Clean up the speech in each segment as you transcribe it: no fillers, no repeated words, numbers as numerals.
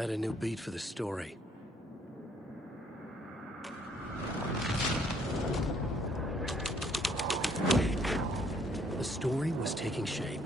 I had a new beat for the story. The story was taking shape.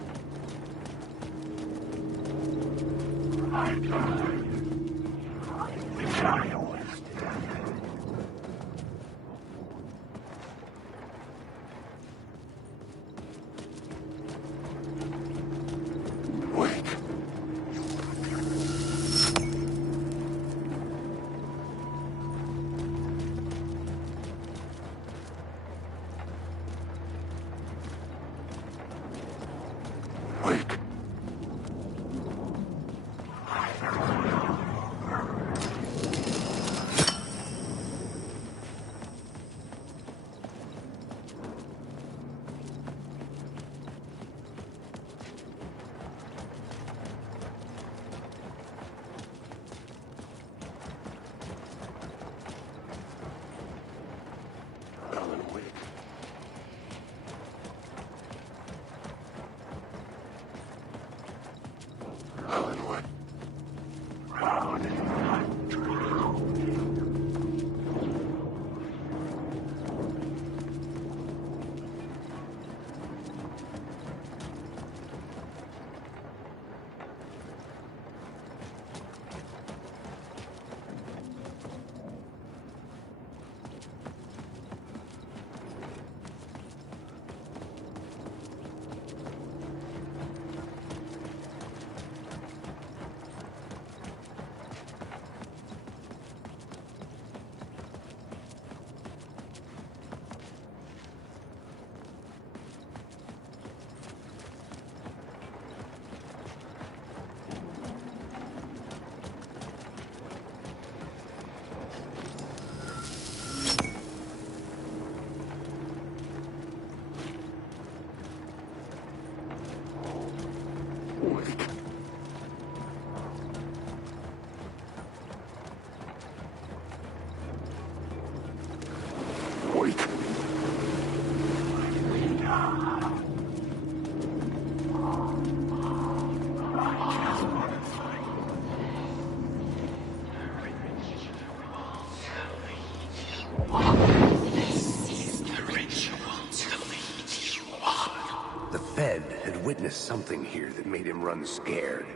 Witnessed something here that made him run scared.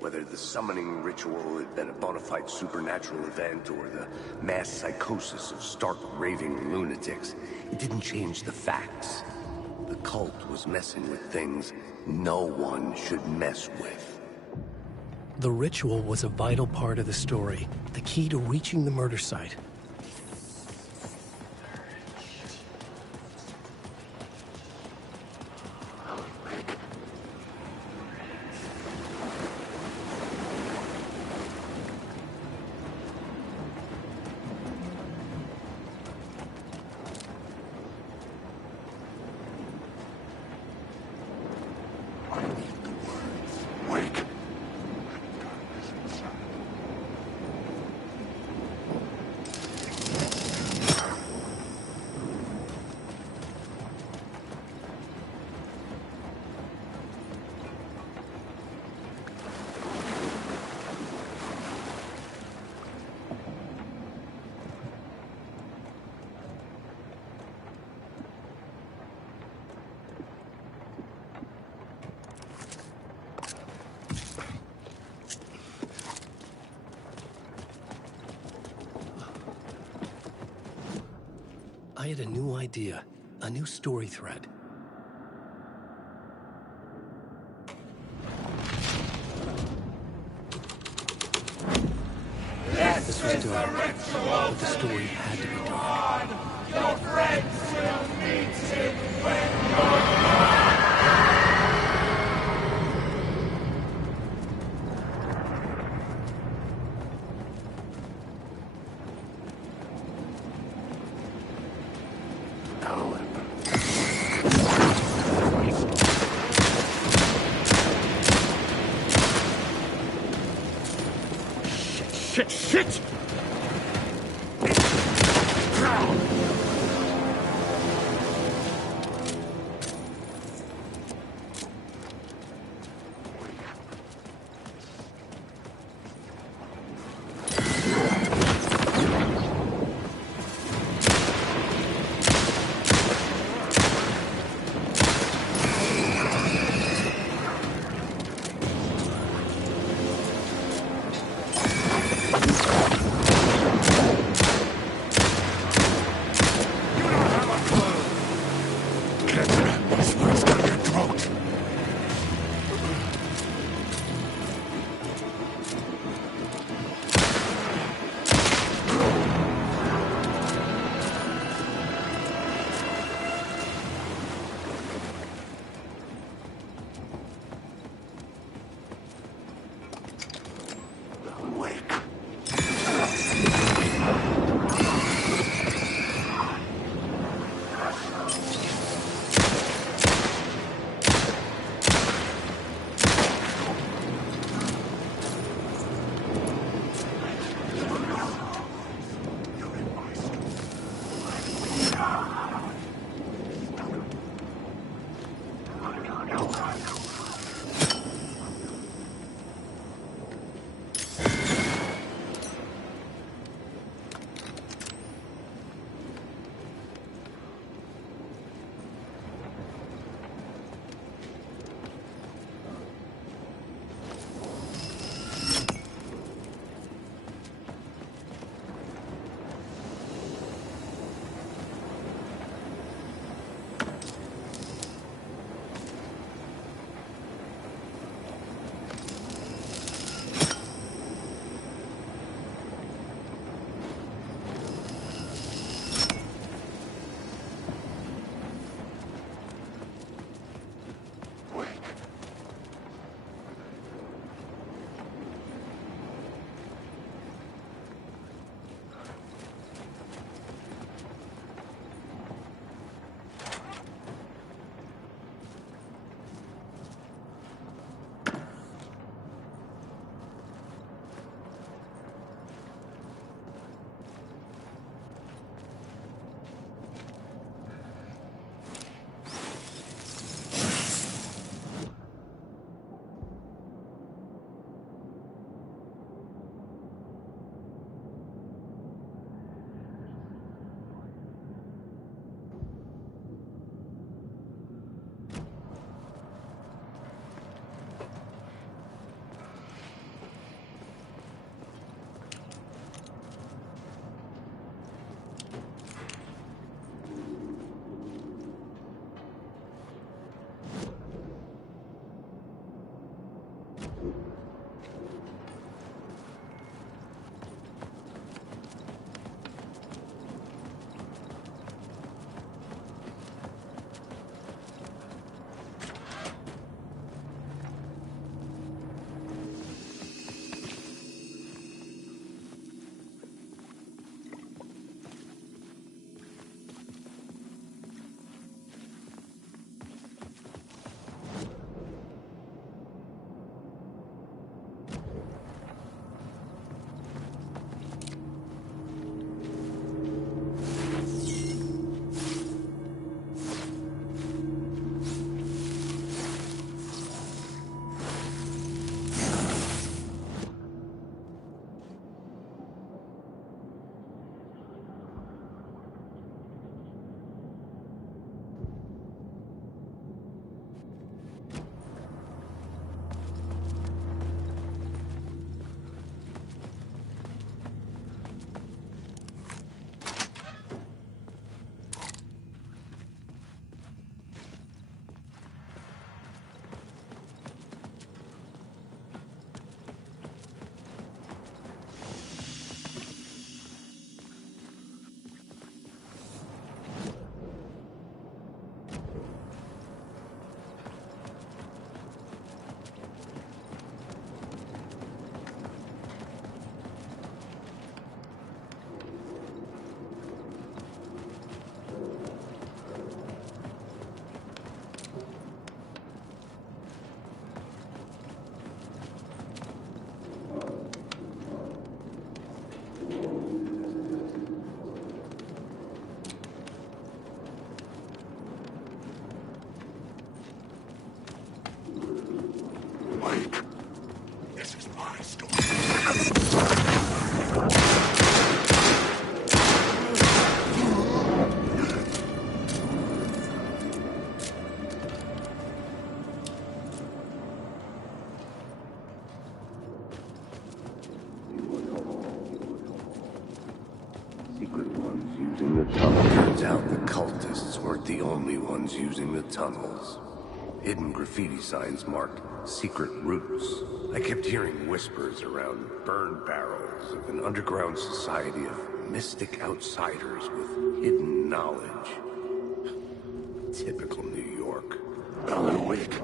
Whether the summoning ritual had been a bona fide supernatural event or the mass psychosis of stark raving lunatics, it didn't change the facts. The cult was messing with things no one should mess with. The ritual was a vital part of the story, the key to reaching the murder site. I had a new idea, a new story thread. This was dark, but the story had to be dark. Your friends will meet him when you're Shit! ones using the tunnels. Hidden graffiti signs marked secret routes. I kept hearing whispers around burn barrels of an underground society of mystic outsiders with hidden knowledge. Typical New York. Alan Wake.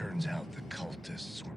Turns out the cultists were...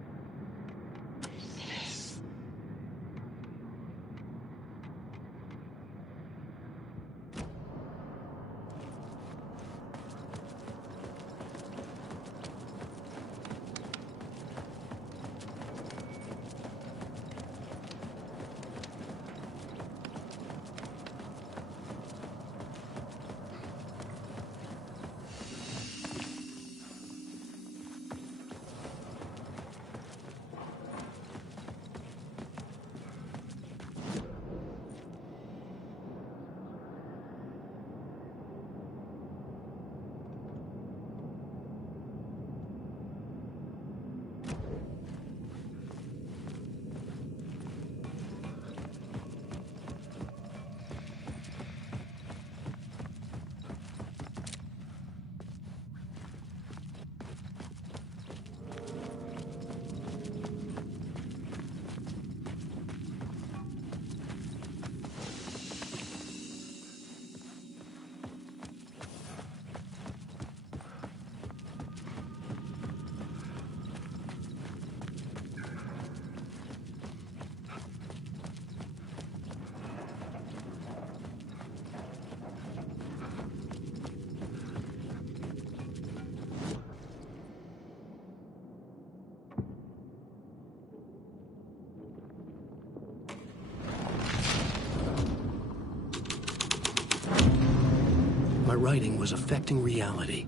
My writing was affecting reality.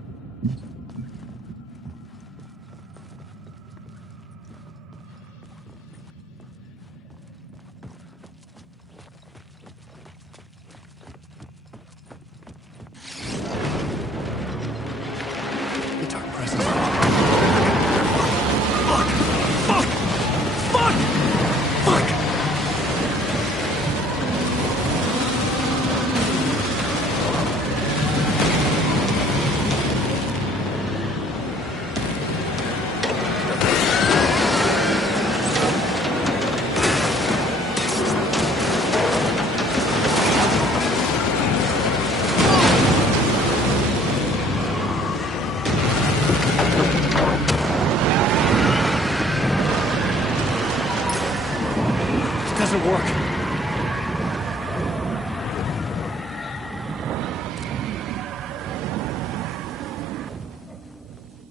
doesn't work.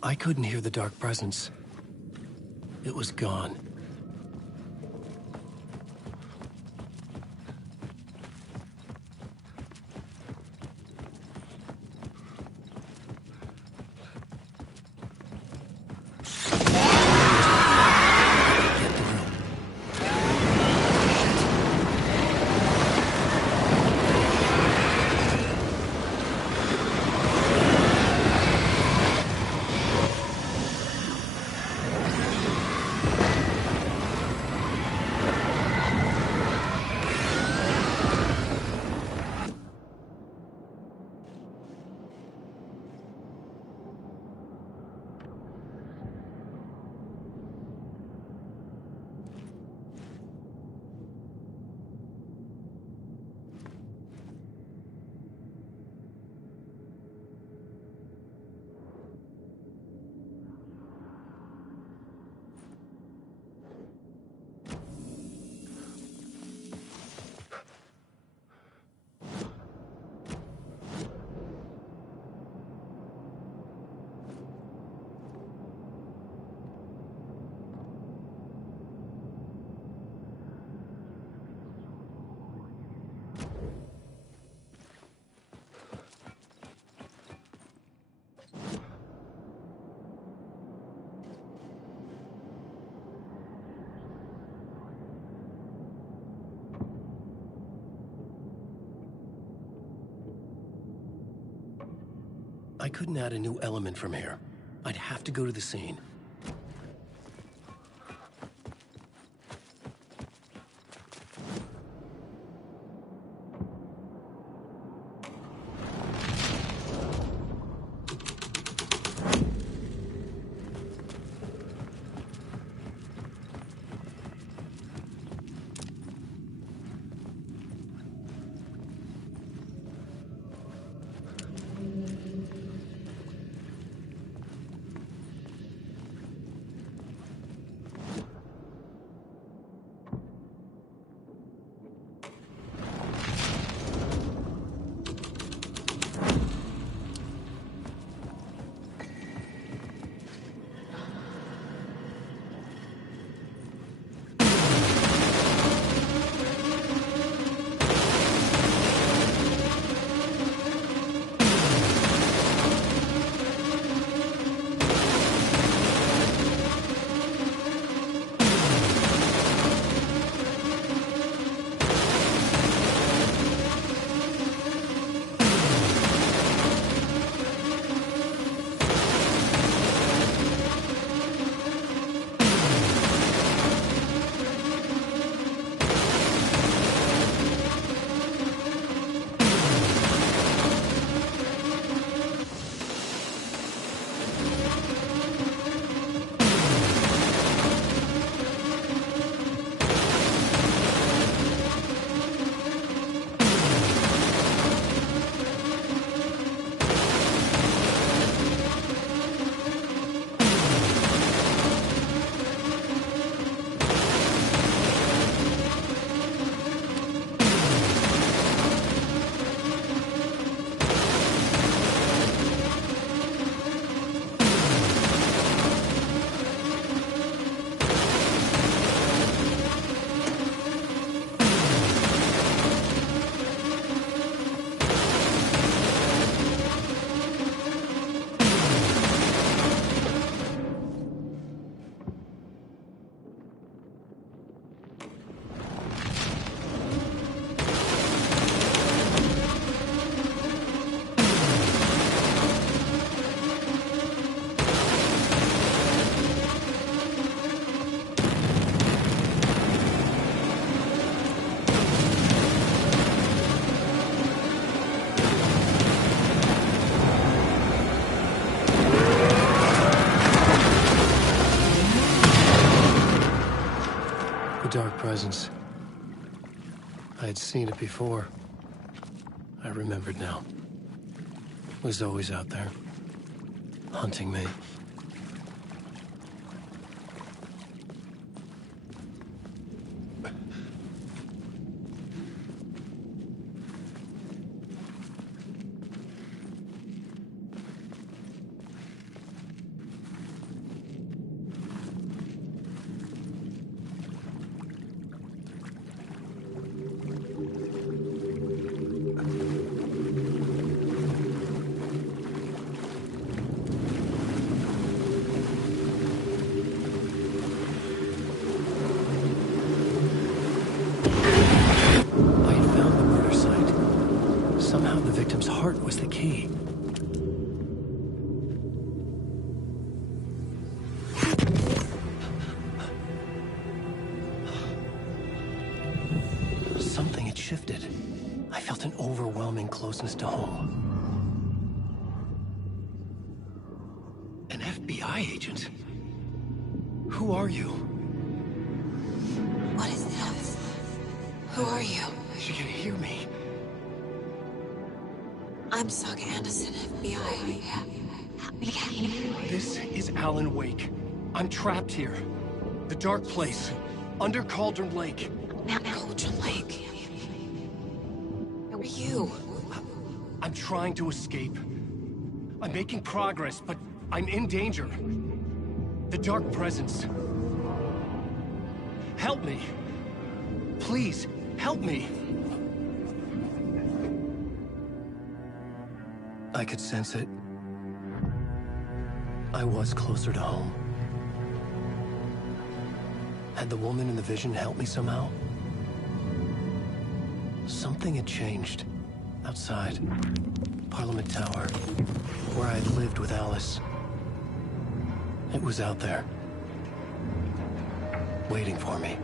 I couldn't hear the dark presence. It was gone. I couldn't add a new element from here. I'd have to go to the scene. Dark presence. I had seen it before. I remembered now. It was always out there, hunting me. shifted. I felt an overwhelming closeness to home. An FBI agent? Who are you? What is this? Who are you? She can hear me. I'm Saga Anderson, FBI. This is Alan Wake. I'm trapped here. The dark place. Under Cauldron Lake. Cauldron Lake. Where are you? I'm trying to escape. I'm making progress, but I'm in danger. The Dark Presence. Help me. Please, help me. I could sense it. I was closer to home. Had the woman in the vision helped me somehow? Something had changed. Outside. Parliament Tower. Where I'd lived with Alice. It was out there. Waiting for me.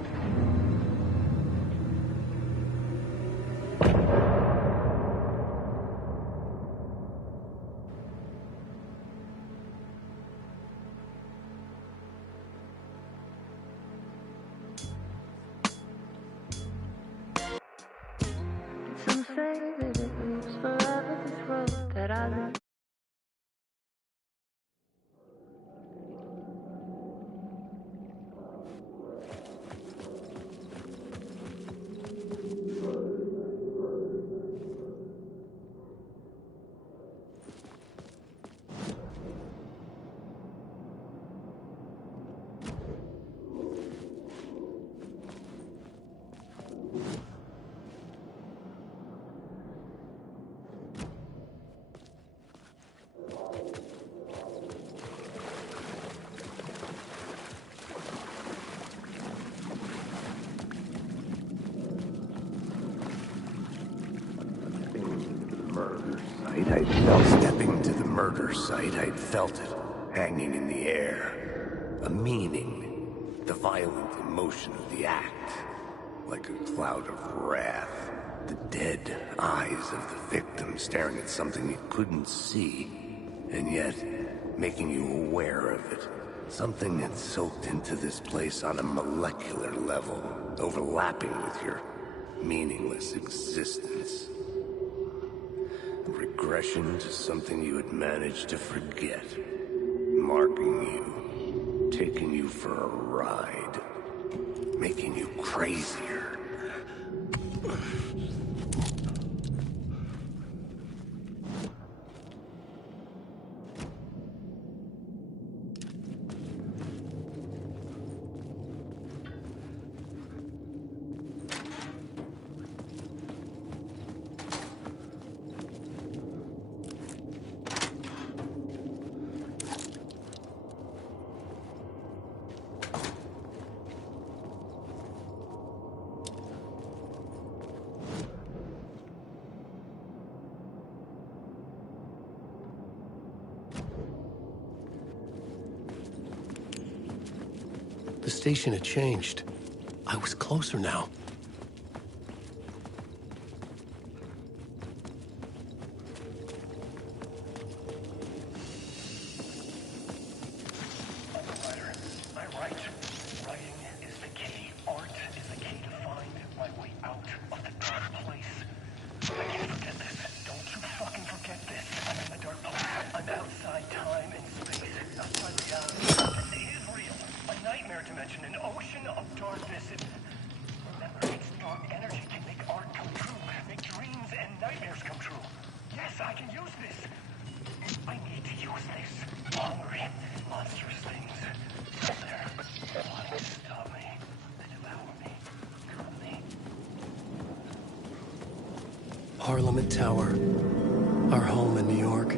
Some say that it moves forever, this road that I live. Stepping to the murder site, I'd felt it, hanging in the air. A meaning, the violent emotion of the act, like a cloud of wrath. The dead eyes of the victim staring at something you couldn't see, and yet making you aware of it. Something that soaked into this place on a molecular level, overlapping with your meaningless existence. Regression to something you had managed to forget. Marking you. Taking you for a ride. Making you crazier. The station had changed. I was closer now. Parliament Tower, our home in New York.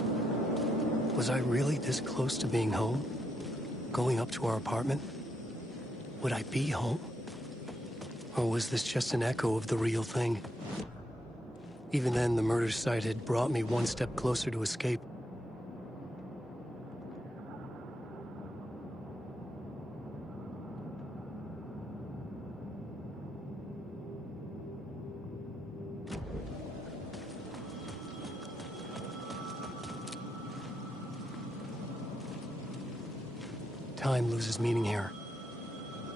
Was I really this close to being home? Going up to our apartment? Would I be home? Or was this just an echo of the real thing? Even then, the murder site had brought me one step closer to escape. time loses meaning here.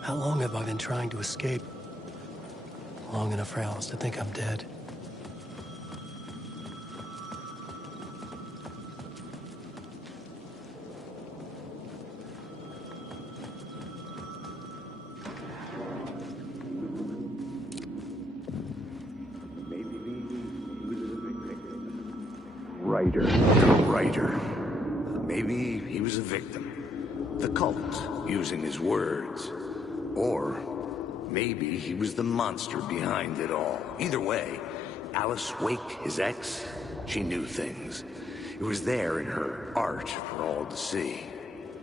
How long have I been trying to escape? Long enough for Alice to think I'm dead. The writer. Maybe he was a victim. The cult, using his words. Or maybe he was the monster behind it all. Either way, Alice Wake, his ex, she knew things. It was there in her art for all to see.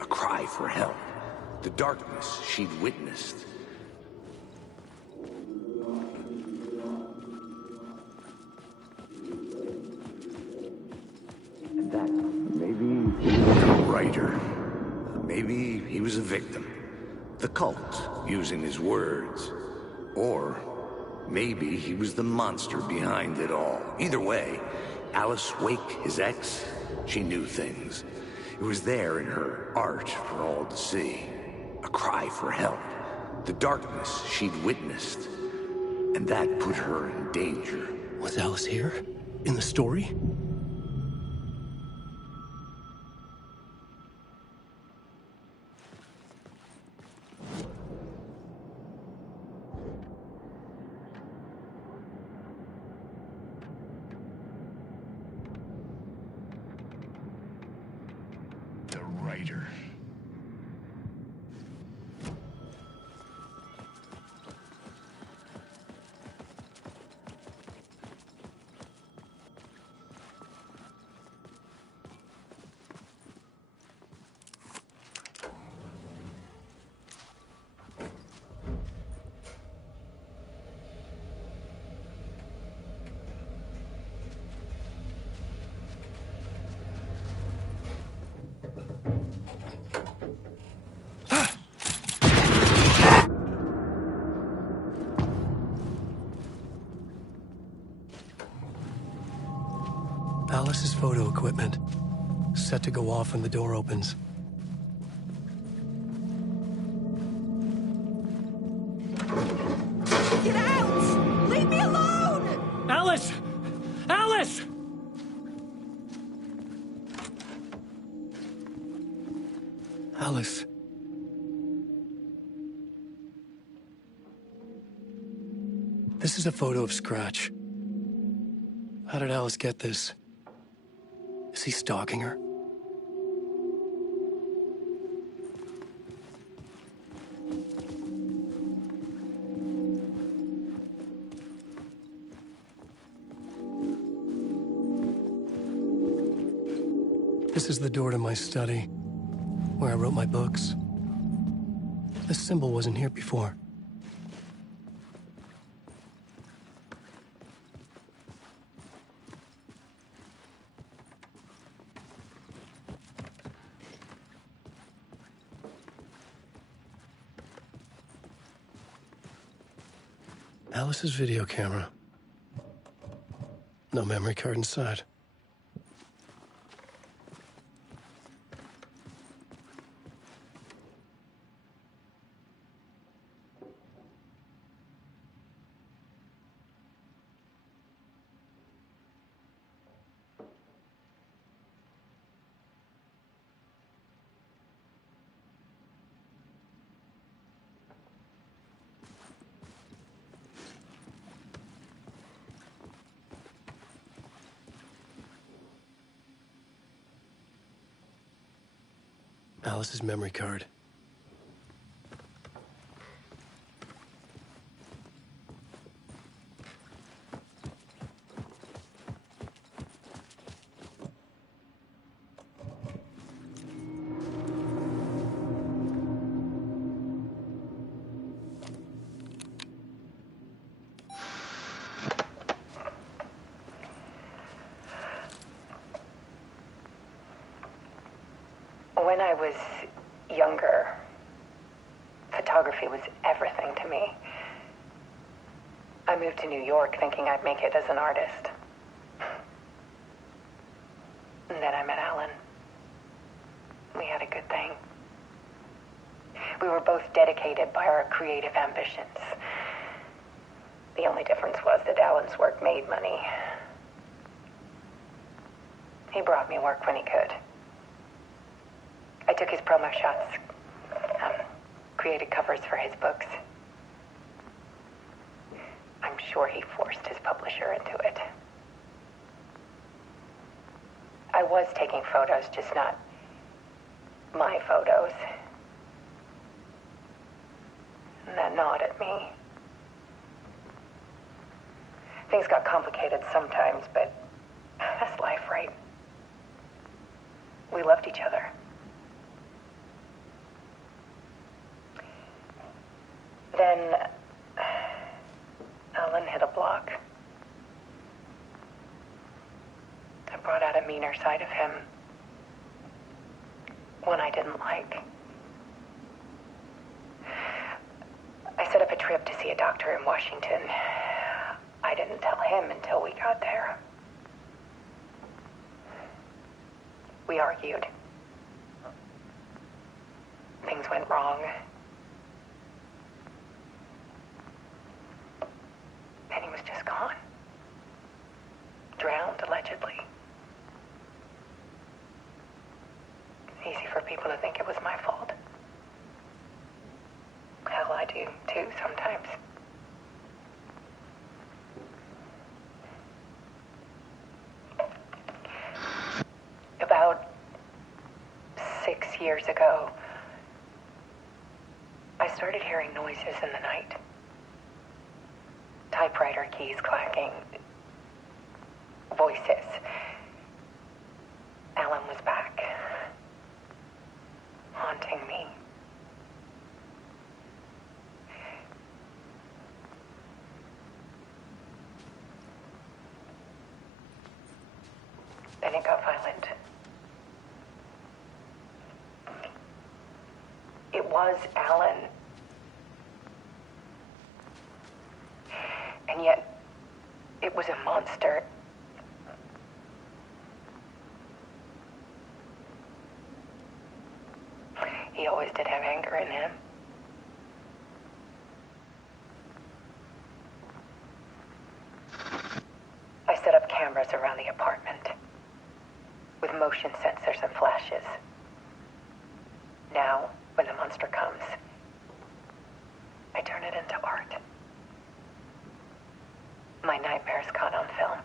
A cry for help. The darkness she'd witnessed. Maybe he was a victim. The cult, using his words. Or maybe he was the monster behind it all. Either way, Alice Wake, his ex, she knew things. It was there in her art for all to see. A cry for help. The darkness she'd witnessed. And that put her in danger. Was Alice here? In the story? Writer. Alice's photo equipment. Set to go off when the door opens. Get out! Leave me alone! Alice! Alice! Alice. This is a photo of Scratch. How did Alice get this? Is he stalking her? This is the door to my study, where I wrote my books. This symbol wasn't here before. Alice's video camera. No memory card inside. Alice's memory card. When I was younger, photography was everything to me. I moved to New York thinking I'd make it as an artist. And then I met Alan. We had a good thing. We were both dedicated by our creative ambitions. The only difference was that Alan's work made money. He brought me work when he could. I took his promo shots, created covers for his books. I'm sure he forced his publisher into it. I was taking photos, just not my photos. And that gnawed at me. Things got complicated sometimes, but that's life, right? We loved each other. Then Alan hit a block. I brought out a meaner side of him. One I didn't like. I set up a trip to see a doctor in Washington. I didn't tell him until we got there. We argued. Things went wrong. And he was just gone. Drowned, allegedly. Easy for people to think it was my fault. Hell, I do too sometimes. About 6 years ago, I started hearing noises in the night. Typewriter keys clacking. Voices. Alan was back. Haunting me. Then it got violent. It was Alan. And yet, it was a monster. He always did have anger in him. I set up cameras around the apartment with motion sensors and flashes. Now, when the monster comes, I turn it into art. My nightmares caught on film.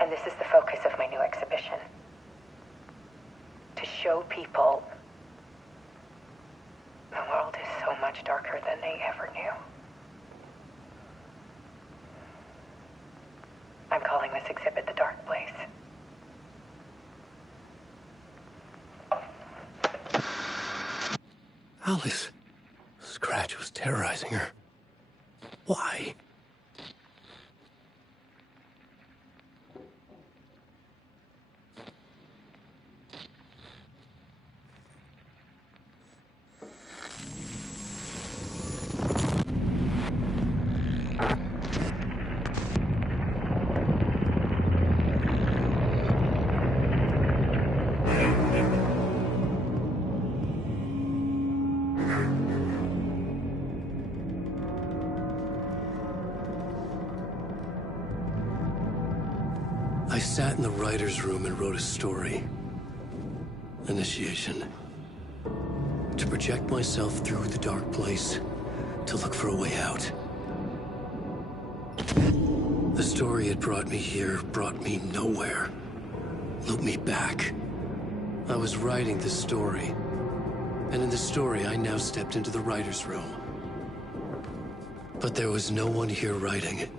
And this is the focus of my new exhibition. To show people the world is so much darker than they ever knew. I'm calling this exhibit The Dark Place. Alice. Scratch was terrorizing her. Why? I sat in the writer's room and wrote a story. Initiation. To project myself through the dark place, to look for a way out. The story had brought me here, brought me nowhere. Looped me back. I was writing the story. And in the story, I now stepped into the writer's room. But there was no one here writing it.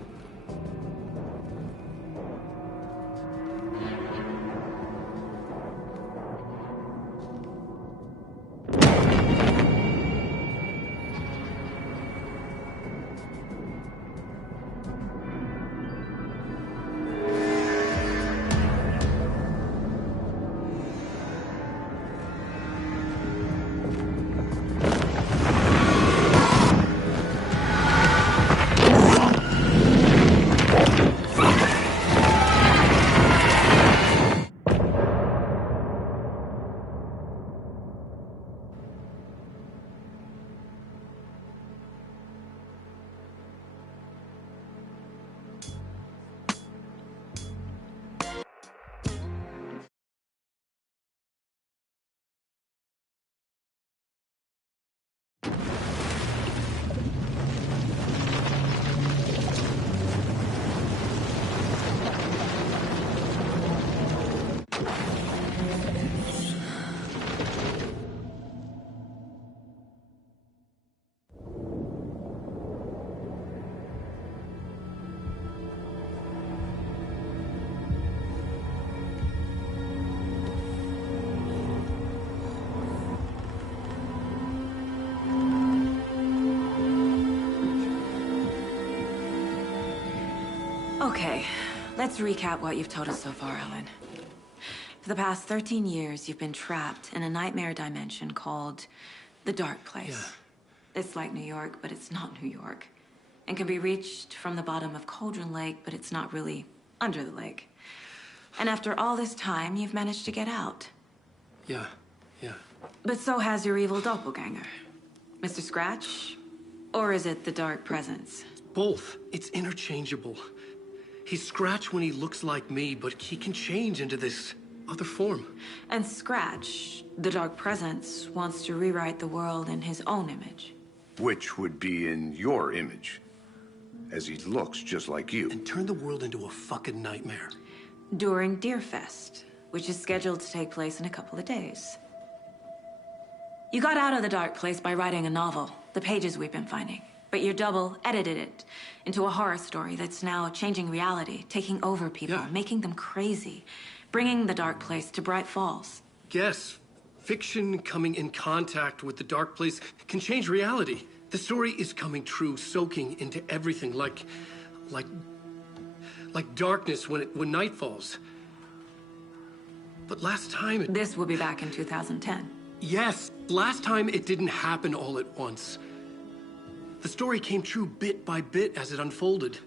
Okay, let's recap what you've told us so far, Alan. For the past 13 years, you've been trapped in a nightmare dimension called the Dark Place. Yeah. It's like New York, but it's not New York. And can be reached from the bottom of Cauldron Lake, but it's not really under the lake. And after all this time, you've managed to get out. Yeah. But so has your evil doppelganger. Mr. Scratch? Or is it the Dark Presence? Both. It's interchangeable. He's Scratch when he looks like me, but he can change into this other form. And Scratch, the Dark Presence, wants to rewrite the world in his own image. Which would be in your image, as he looks just like you. And turn the world into a fucking nightmare. During Deerfest, which is scheduled to take place in a couple of days. You got out of the Dark Place by writing a novel, the pages we've been finding. But your double edited it into a horror story that's now changing reality, taking over people, Yeah. making them crazy, bringing the Dark Place to Bright Falls. Yes, fiction coming in contact with the Dark Place can change reality. The story is coming true, soaking into everything, like darkness when night falls. But last time it... This will be back in 2010. Yes, last time it didn't happen all at once. The story came true bit by bit as it unfolded.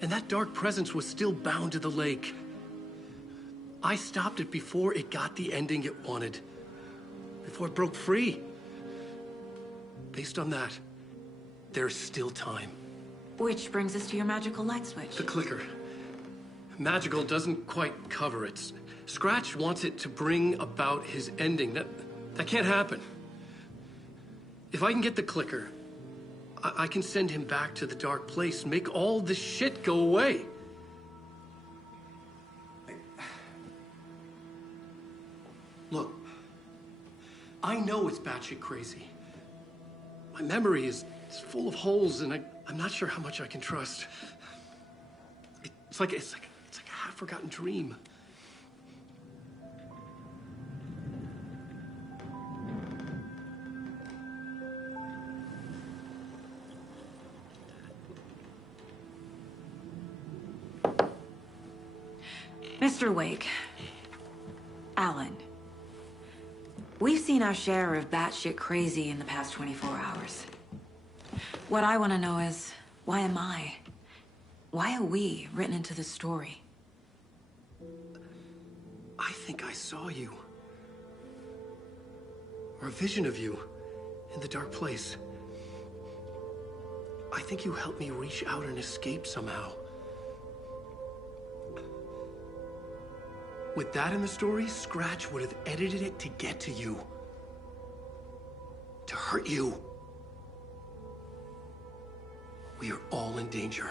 And that dark presence was still bound to the lake. I stopped it before it got the ending it wanted. Before it broke free. Based on that, there's still time. Which brings us to your magical light switch. The clicker. Magical doesn't quite cover it. Scratch wants it to bring about his ending. That can't happen. If I can get the clicker, I can send him back to the Dark Place, make all this shit go away. Look, I know it's batshit crazy. My memory is full of holes, and I'm not sure how much I can trust. It's like a half-forgotten dream. Mr. Wake, Alan, we've seen our share of batshit crazy in the past 24 hours. What I want to know is, why am I? Why are we written into the story? I think I saw you. Or a vision of you in the Dark Place. I think you helped me reach out and escape somehow. With that in the story, Scratch would have edited it to get to you. To hurt you. We are all in danger.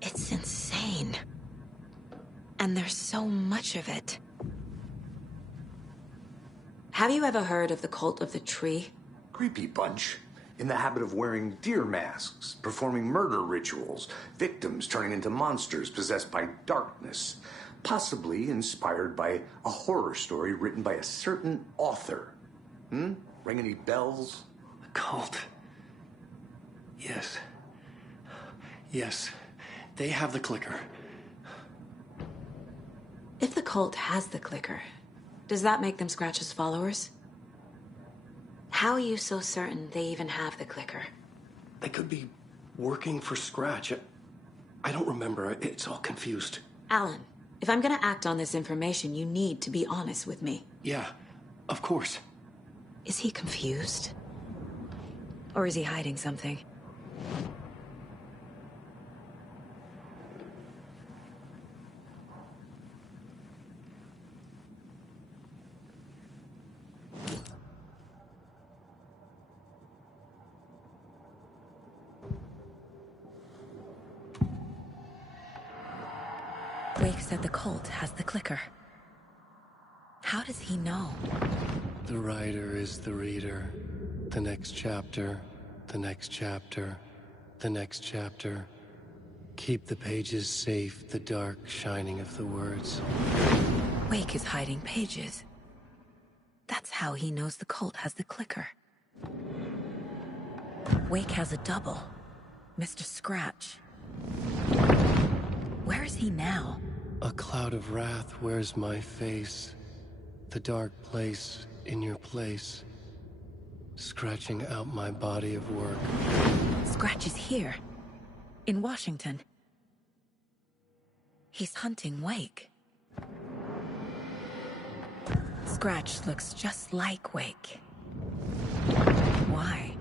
It's insane. And there's so much of it. Have you ever heard of the Cult of the Tree? Creepy bunch. In the habit of wearing deer masks, performing murder rituals, victims turning into monsters possessed by darkness, possibly inspired by a horror story written by a certain author. Ring any bells? The cult. Yes. Yes. They have the clicker. If the cult has the clicker, does that make them Scratch's followers? How are you so certain they even have the clicker? They could be working for Scratch. I don't remember. It's all confused. Alan, if I'm gonna act on this information, you need to be honest with me. Yeah, of course. Is he confused? Or is he hiding something? Wake said the cult has the clicker. How does he know? The writer is the reader. The next chapter, the next chapter, the next chapter. Keep the pages safe, the dark shining of the words. Wake is hiding pages. That's how he knows the cult has the clicker. Wake has a double. Mr. Scratch. Where is he now? A cloud of wrath wears my face. The dark place in your place. Scratching out my body of work. Scratch is here. In Washington. He's hunting Wake. Scratch looks just like Wake. Why?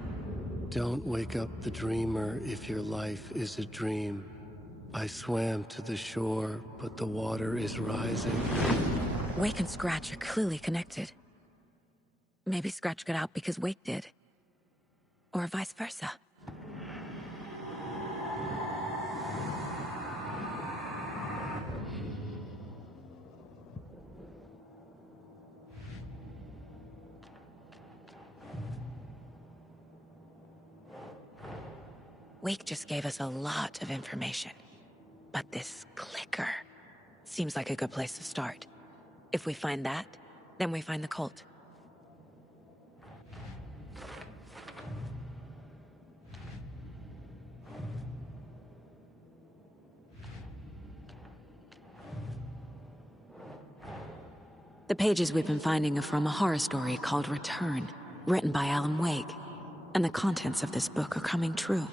Don't wake up the dreamer if your life is a dream. I swam to the shore, but the water is rising. Wake and Scratch are clearly connected. Maybe Scratch got out because Wake did. Or vice versa. Wake just gave us a lot of information. But this clicker seems like a good place to start. If we find that, then we find the cult. The pages we've been finding are from a horror story called Return, written by Alan Wake. And the contents of this book are coming true.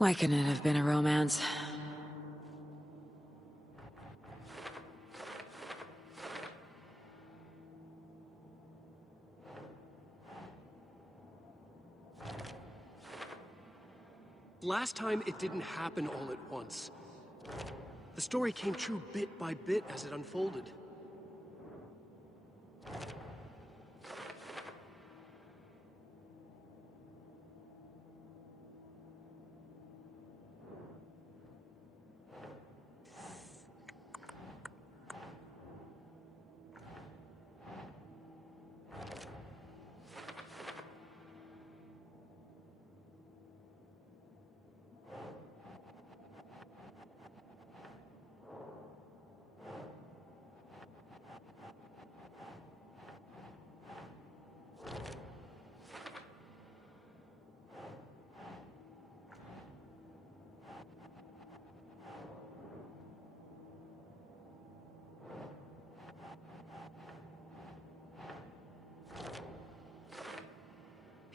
Why couldn't it have been a romance? Last time, it didn't happen all at once. The story came true bit by bit as it unfolded.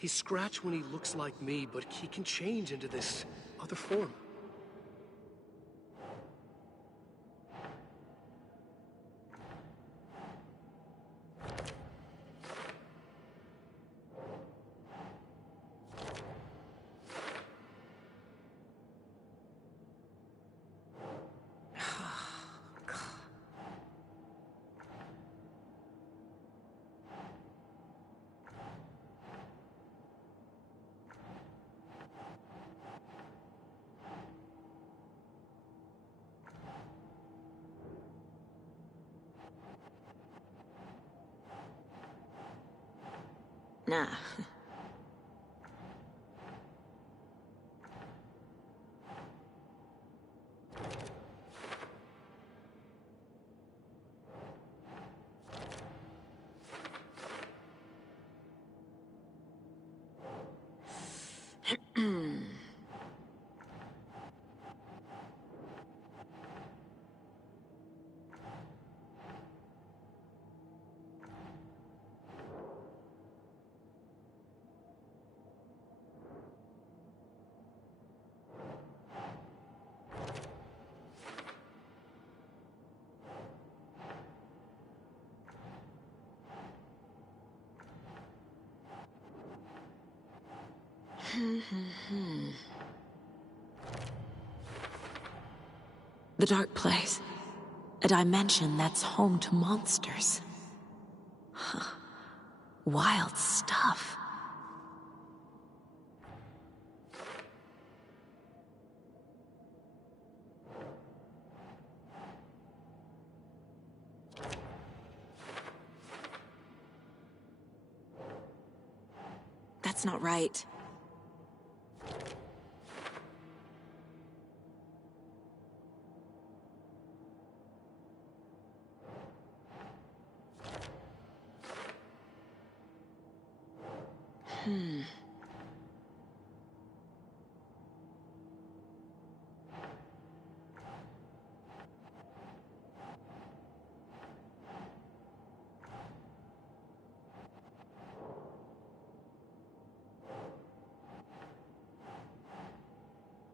He's Scratch when he looks like me, but he can change into this other form. Nah. The dark place. A dimension that's home to monsters. Huh. Wild stuff. That's not right.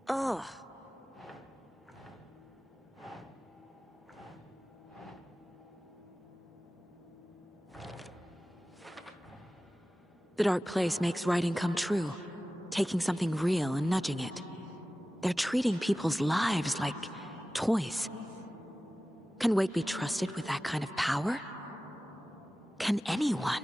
Ugh. The Dark Place makes writing come true, taking something real and nudging it. They're treating people's lives like toys. Can Wake be trusted with that kind of power? Can anyone?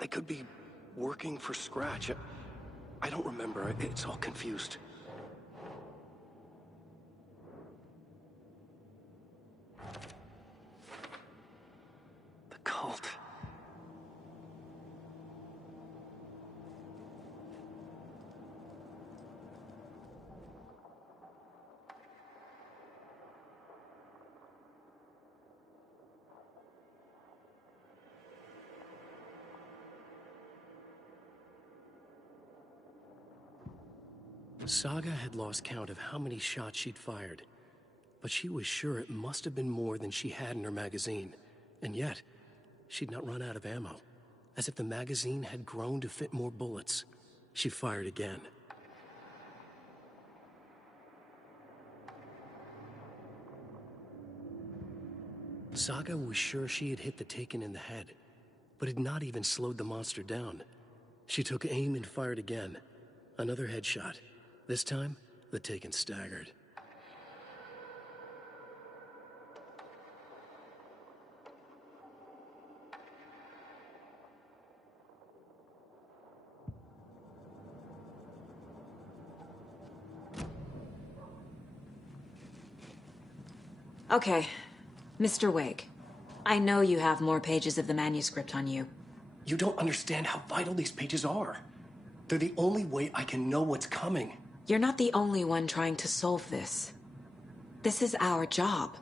They could be working for Scratch. I don't remember. It's all confused. The cult. Saga had lost count of how many shots she'd fired, but she was sure it must have been more than she had in her magazine. And yet, she'd not run out of ammo. As if the magazine had grown to fit more bullets. She fired again. Saga was sure she had hit the Taken in the head, but had not even slowed the monster down. She took aim and fired again. Another headshot. This time, the Taken staggered. Okay, Mr. Wake. I know you have more pages of the manuscript on you. You don't understand how vital these pages are. They're the only way I can know what's coming. You're not the only one trying to solve this. This is our job.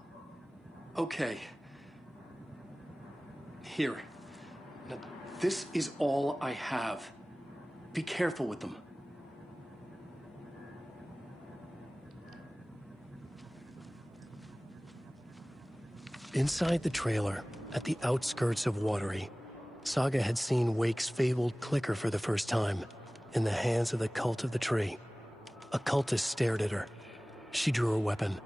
Okay. Here. Now, this is all I have. Be careful with them. Inside the trailer, at the outskirts of Watery, Saga had seen Wake's fabled clicker for the first time, in the hands of the Cult of the Tree. A cultist stared at her. She drew her weapon.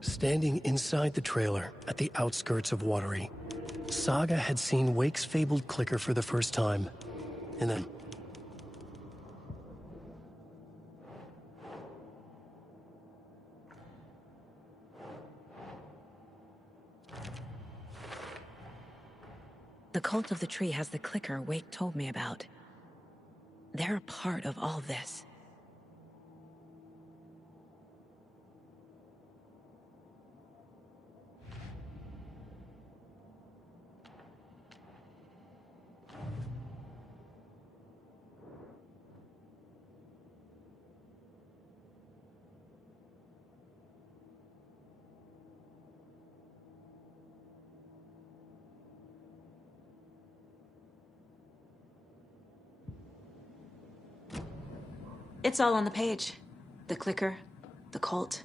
Standing inside the trailer at the outskirts of Watery, Saga had seen Wake's fabled clicker for the first time. And then... The Cult of the Tree has the clicker Wake told me about. They're a part of all this. It's all on the page. The clicker, the cult.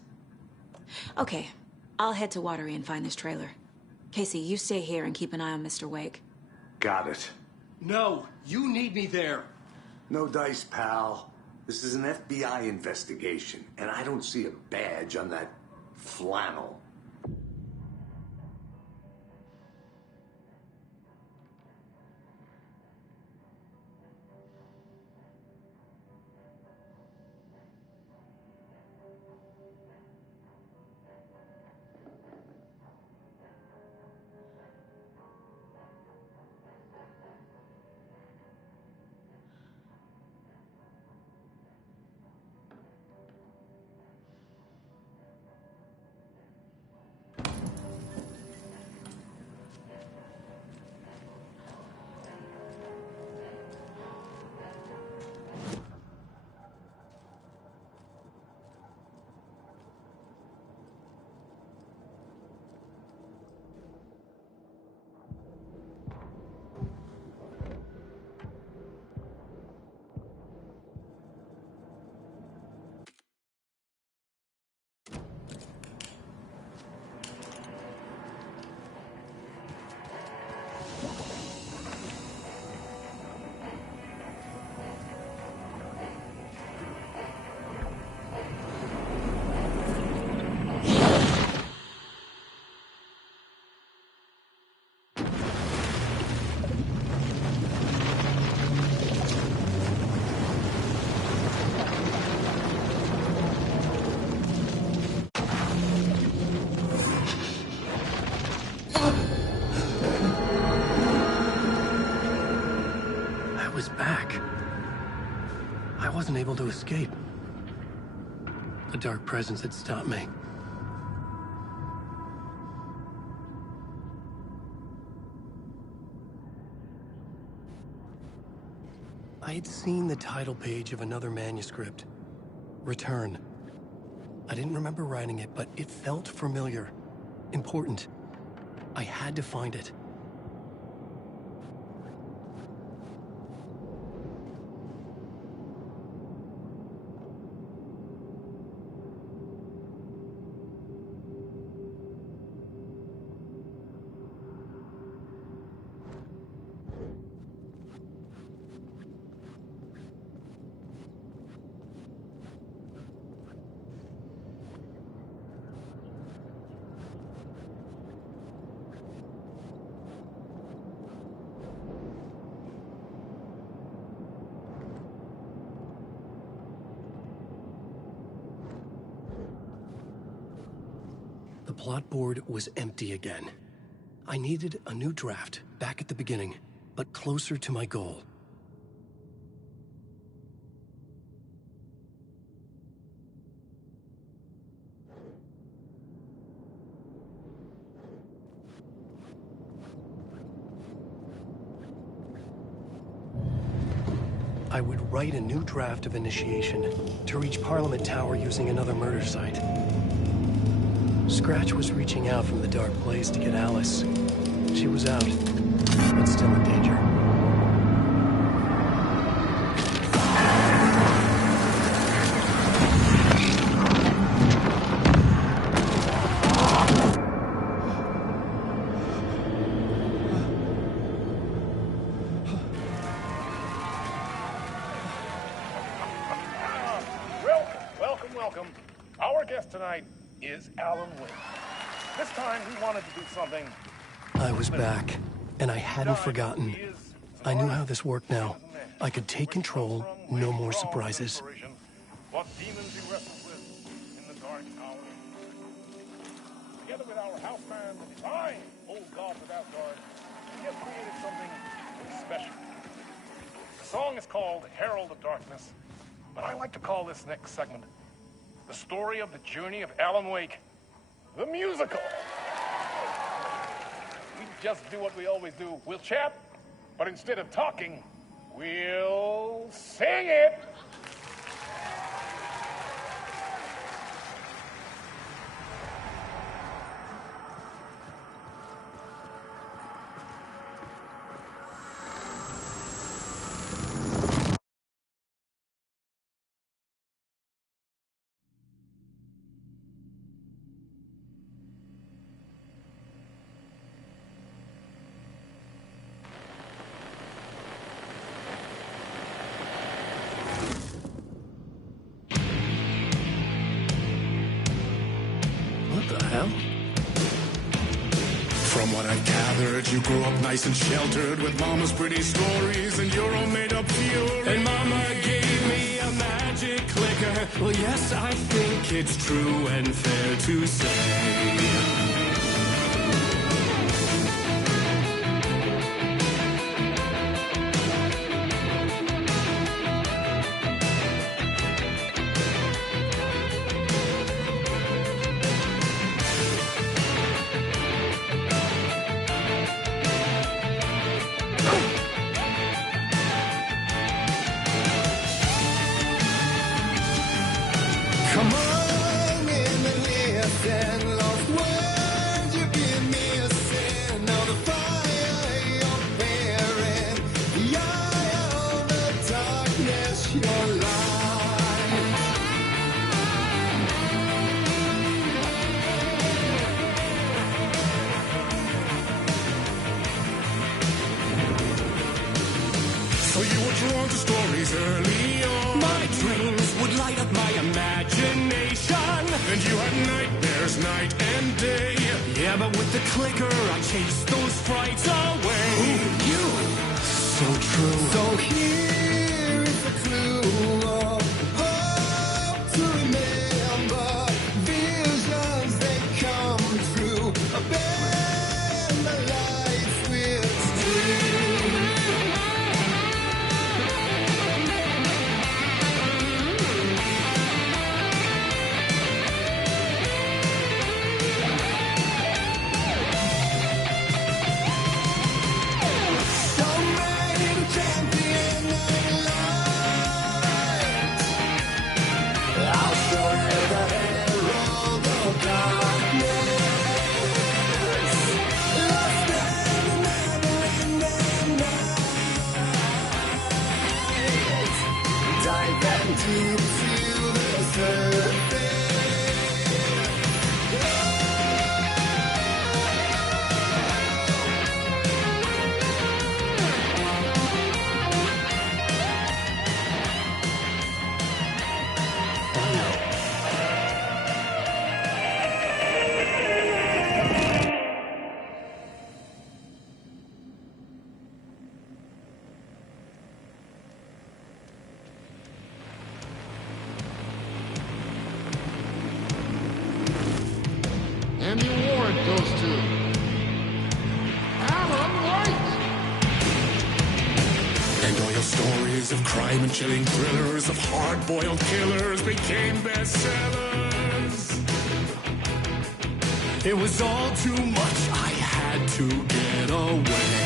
Okay, I'll head to Watery and find this trailer. Casey, you stay here and keep an eye on Mr. Wake. Got it. No, you need me there. No dice, pal. This is an FBI investigation, and I don't see a badge on that flannel. Was back. I wasn't able to escape. A dark presence had stopped me. I had seen the title page of another manuscript. Return. I didn't remember writing it, but it felt familiar. Important. I had to find it. The plot board was empty again. I needed a new draft, back at the beginning, but closer to my goal. I would write a new draft of initiation to reach Parliament Tower using another murder site. Scratch was reaching out from the dark place to get Alice. She was out, but still in danger. Welcome. Our guest tonight is Alan Wake. This time we wanted to do something. I was back, and I hadn't forgotten. I knew how this worked now. I could take control, no more surprises. What demons he wrestled with in the Dark Tower. Together with our house band and divine old gods of Asgard, we have created something special. The song is called Herald of Darkness, but I like to call this next segment the story of the journey of Alan Wake, the musical. We just do what we always do. We'll chat, but instead of talking, we'll sing it. The hell? From what I've gathered, you grew up nice and sheltered with mama's pretty stories and your own made-up fury. And mama gave me a magic clicker. Well, yes, I think it's true and fair to say. Come on in and listen, lost words you've been missing. Now the fire you're bearing, the eye of the darkness, your light. So you were drawn to stories early on. My dreams would light up my imagination. And you had nightmares night and day. Yeah, but with the clicker, I chased those frights away. Who you? So true. So here is the clue of hope to remember. Visions, they come true. Bend the lights with steel. And the award goes to Alan White. And all your stories of crime and chilling thrillers of hard-boiled killers became bestsellers. It was all too much. I had to get away.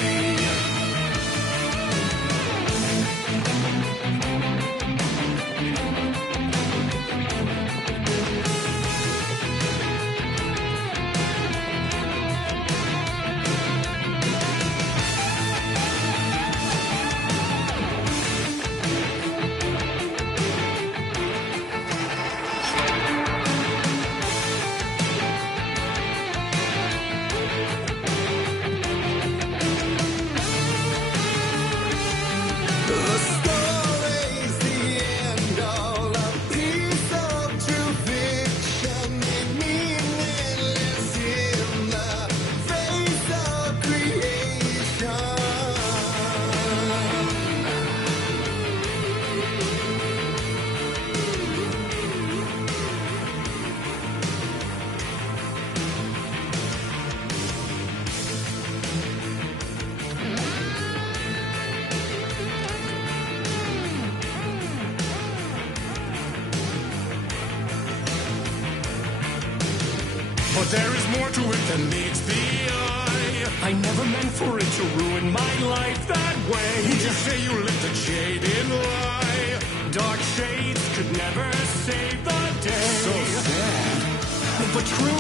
But there is more to it than meets the eye. I never meant for it to ruin my life that way. You just say you lit the jade in lie. Dark shades could never save the day. So sad, but true.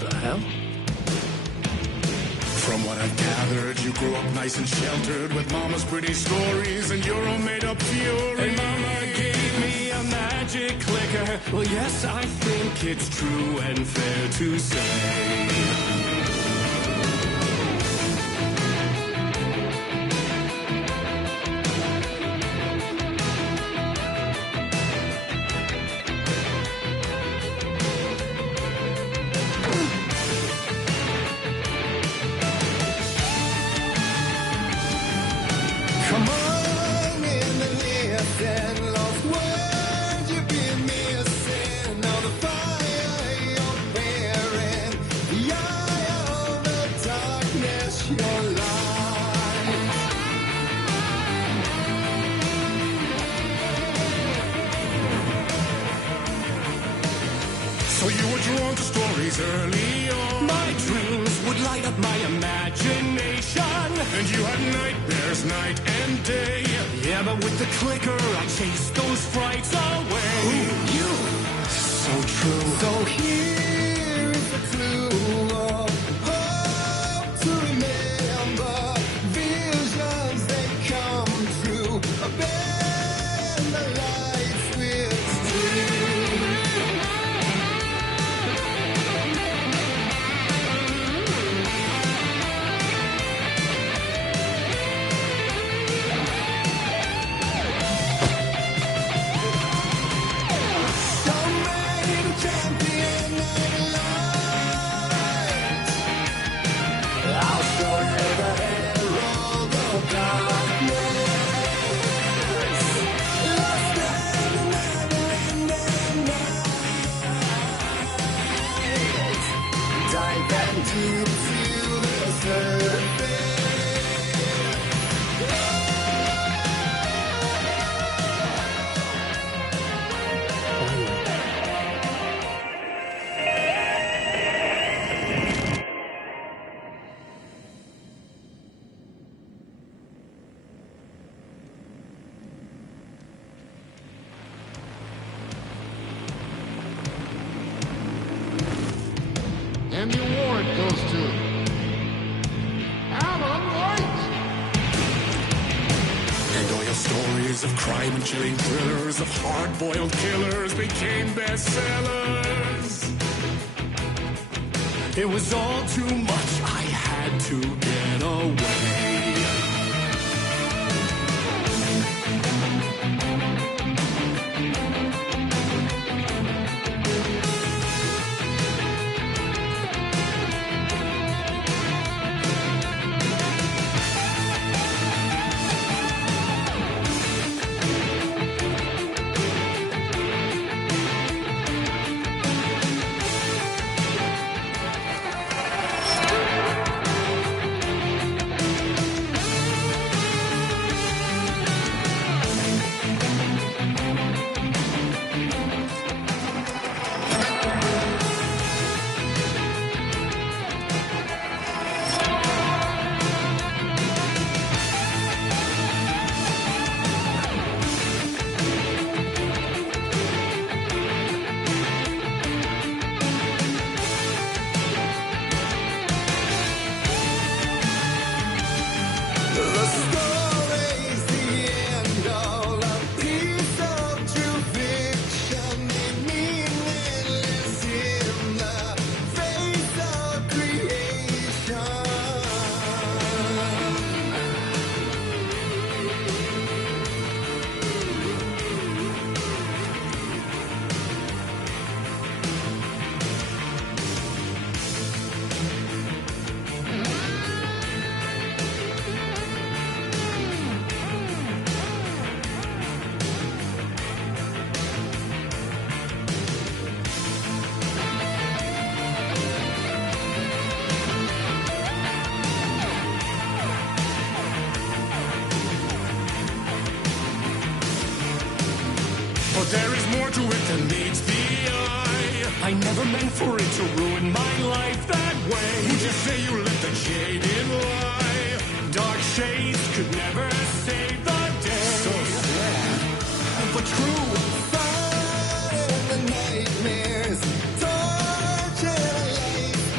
What the hell? From what I've gathered, you grew up nice and sheltered with mama's pretty stories and your own made-up fury. And mama gave me a magic clicker. Well, yes, I think it's true and fair to say. Come on in and listen, lost words you've been missing. All the fire you're bearing, the eye of the darkness, your light. So you were drawn to stories early on. My dreams would light up my imagination. And you had nightmares night and day. Yeah, but with the clicker, I chased those frights away. Ooh, you, so true. So here is the clue of hope to remember. Visions, they come true. Bend the lights with steel. And the award goes to Alan White. And all your stories of crime and chilling thrillers of hard-boiled killers became bestsellers. It was all too much. I had to get away. But there is more to it than meets the eye. I never meant for it to ruin my life that way. Would you say you let the jaded lie? Dark shades could never save the day. So sad, but true. Fire in the nightmares, torture life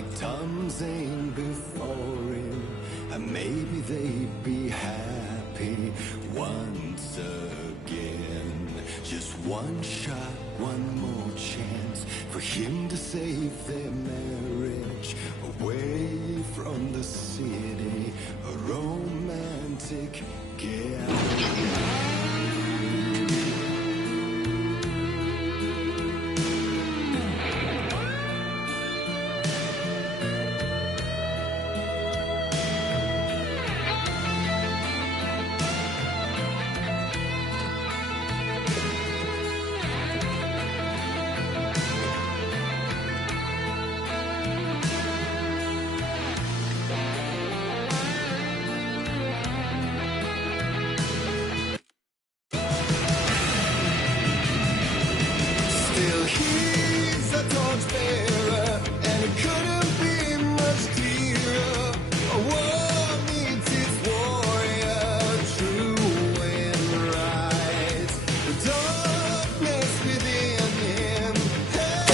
like Tom Zane before him, and maybe they'd be happy once again. Just one shot, one more chance for him to save their marriage away from the city, a romantic getaway. Still he's a torchbearer, and it couldn't be much clearer. A war needs its warrior, true and right. The darkness within him held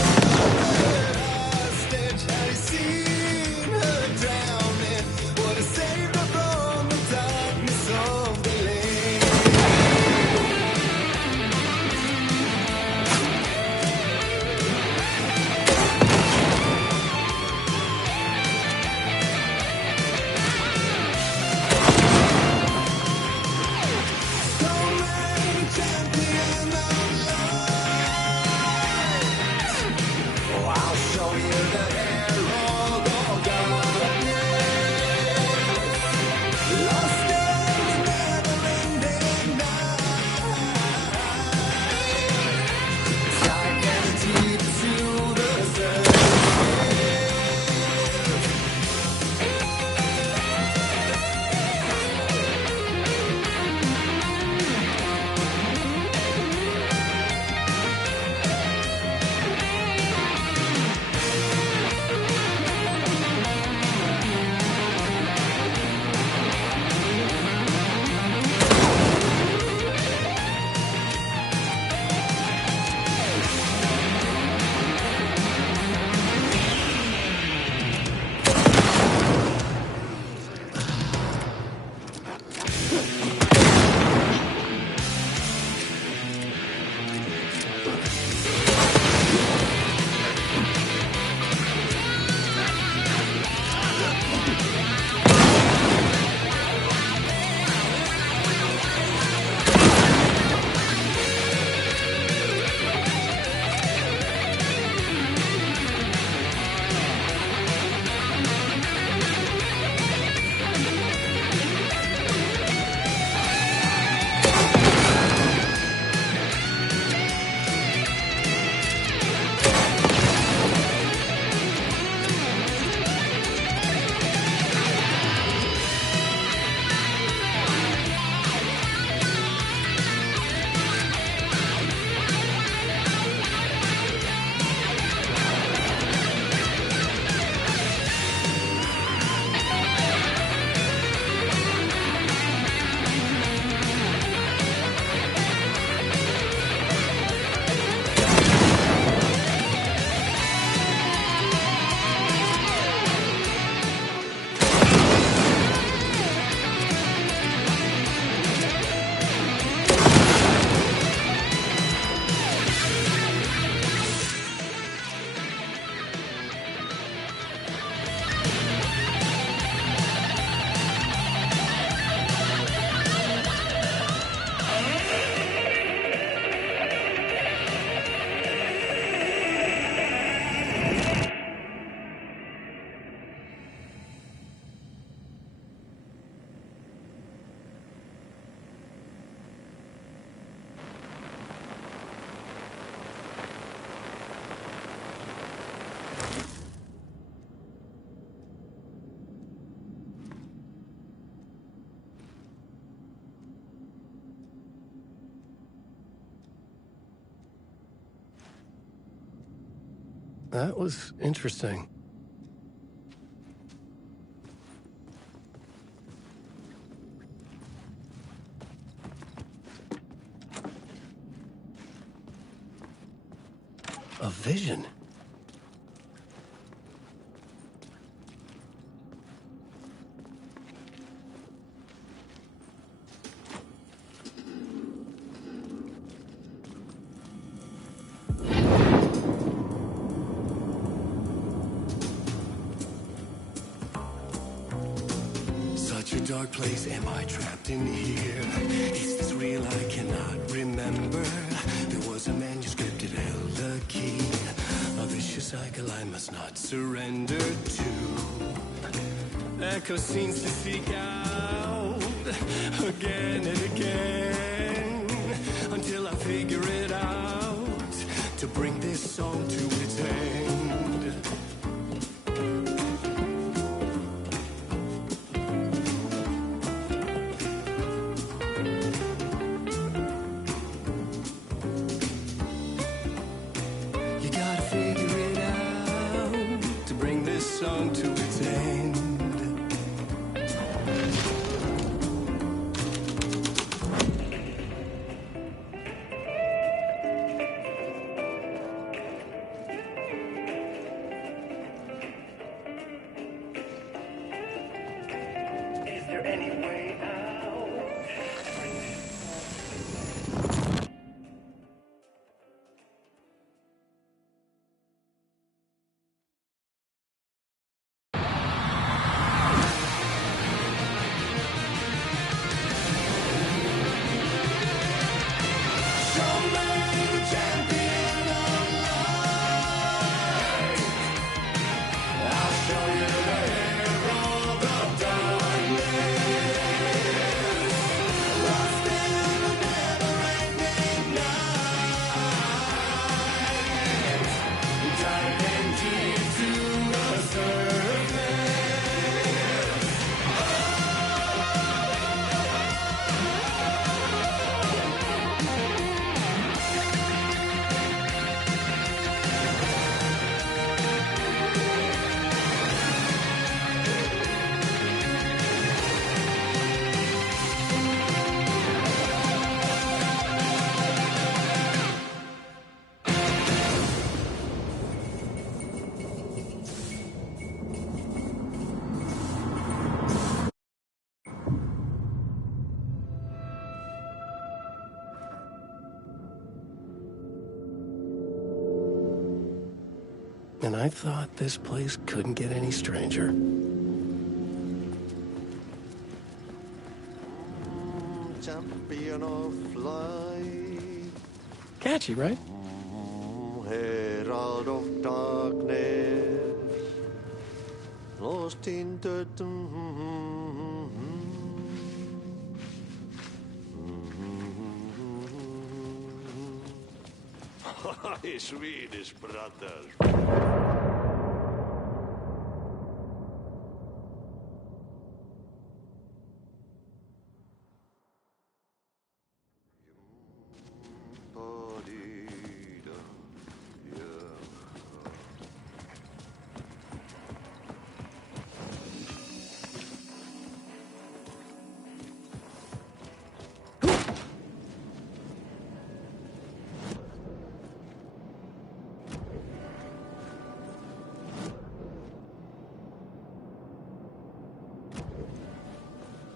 her hostage. Had he seen her drowning, would have saved her from the darkness of the lake. That was interesting. A vision. such a dark place, am I trapped in here? Is this real? I cannot remember. There was a manuscript, it held a key. A vicious cycle I must not surrender to. Echo scenes to seek out again and again until I figure it out to bring this song to its end. You gotta figure it out to bring this song to its end. And I thought this place couldn't get any stranger. Champion of light. Catchy, right? Herald of darkness. Lost in the... Swedish brothers.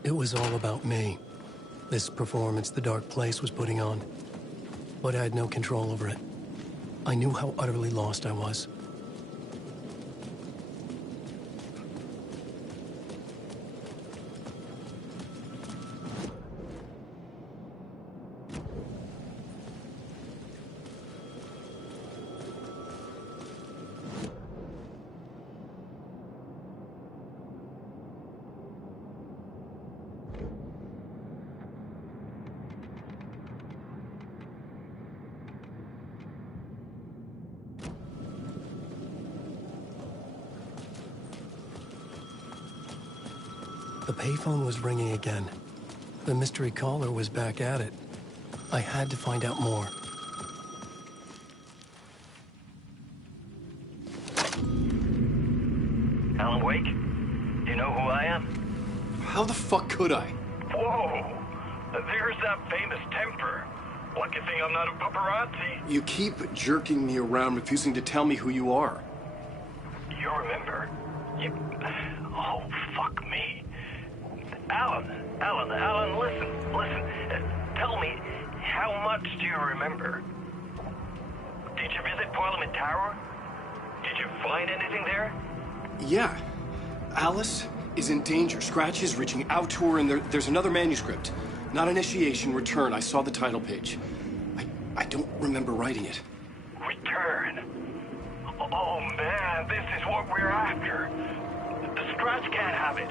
It was all about me. This performance the Dark Place was putting on. But I had no control over it. I knew how utterly lost I was. The payphone was ringing again. The mystery caller was back at it. I had to find out more. Alan Wake? Do you know who I am? How the fuck could I? Whoa! There's that famous temper. Lucky thing I'm not a paparazzi. You keep jerking me around, refusing to tell me who you are. You remember? You... Oh, fuck me. Alan, listen. Tell me, how much do you remember? Did you visit Parliament Tower? Did you find anything there? Yeah. Alice is in danger. Scratch is reaching out to her, and there's another manuscript. Not initiation, return. I saw the title page. I don't remember writing it. Return? Oh man, this is what we're after. The Scratch can't have it.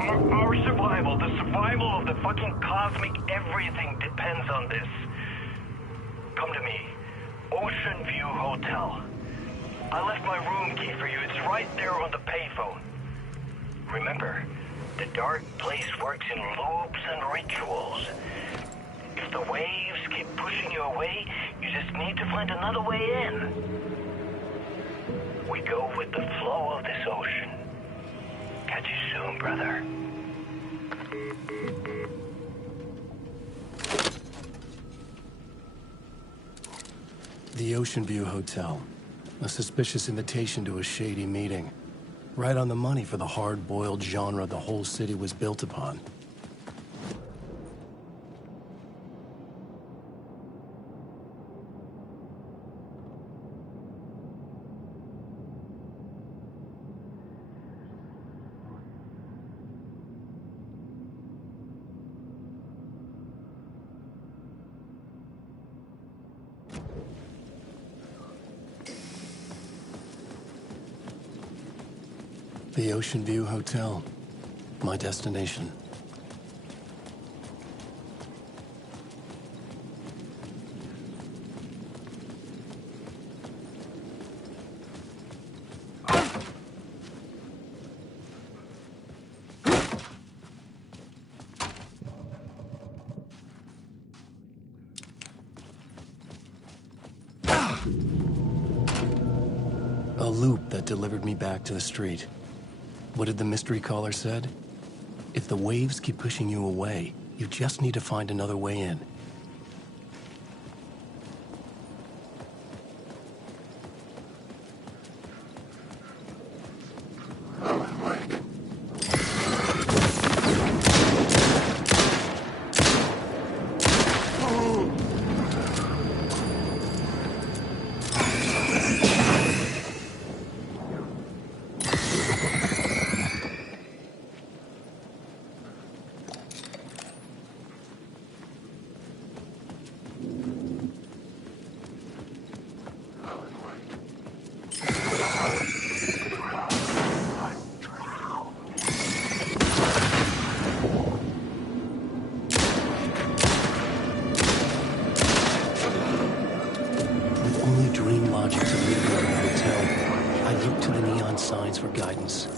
Our survival, the survival of the fucking cosmic everything depends on this. Come to me. Ocean View Hotel. I left my room key for you. It's right there on the payphone. Remember, the dark place works in loops and rituals. If the waves keep pushing you away, you just need to find another way in. We go with the flow of this ocean. Catch you soon, brother. The Ocean View Hotel. A suspicious invitation to a shady meeting. Right on the money for the hard-boiled genre the whole city was built upon. The Ocean View Hotel. My destination. A loop that delivered me back to the street. What did the mystery caller said? If the waves keep pushing you away, you just need to find another way in. Signs for guidance.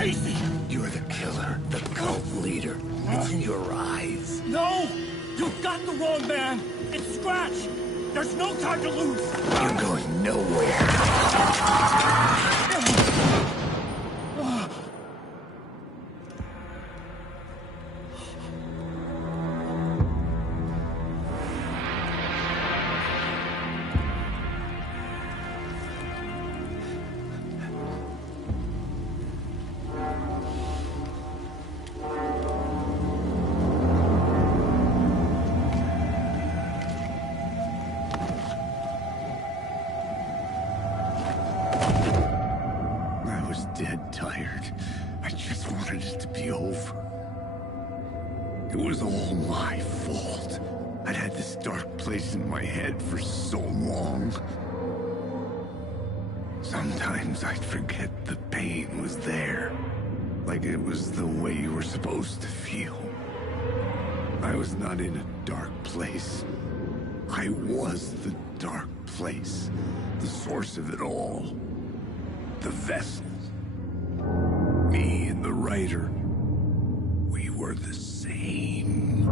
Casey! You're the killer, the cult leader. It's in your eyes. No! You've got the wrong man! It's Scratch! There's no time to lose! You're going nowhere. dead tired. I just wanted it to be over. It was all my fault. I'd had this dark place in my head for so long. Sometimes I'd forget the pain was there. Like it was the way you were supposed to feel. I was not in a dark place. I was the dark place. The source of it all. The vessel. Me and the writer. We were the same.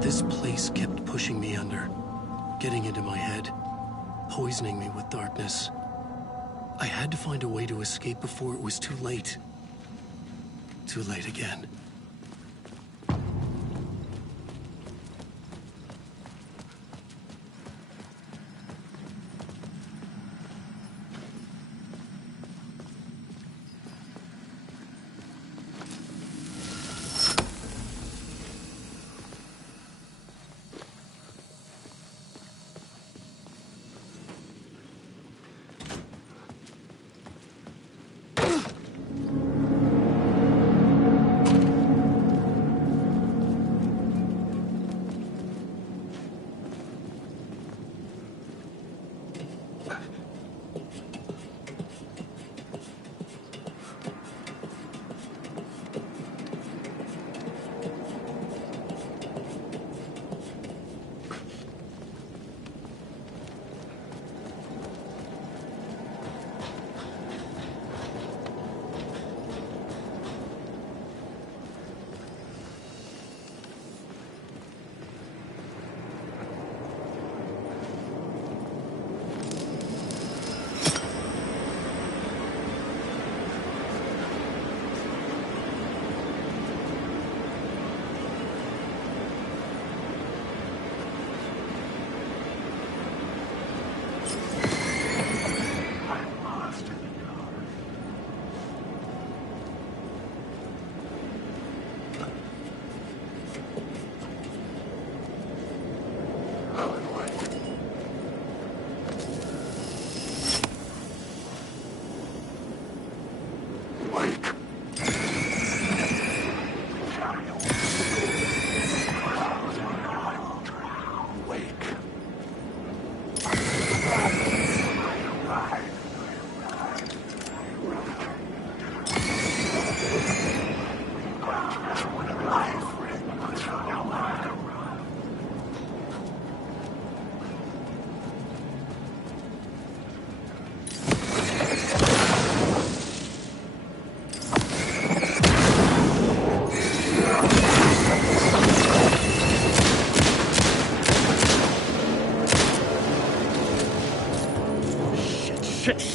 This place kept pushing me under, getting into my head, poisoning me with darkness. I had to find a way to escape before it was too late. Too late again.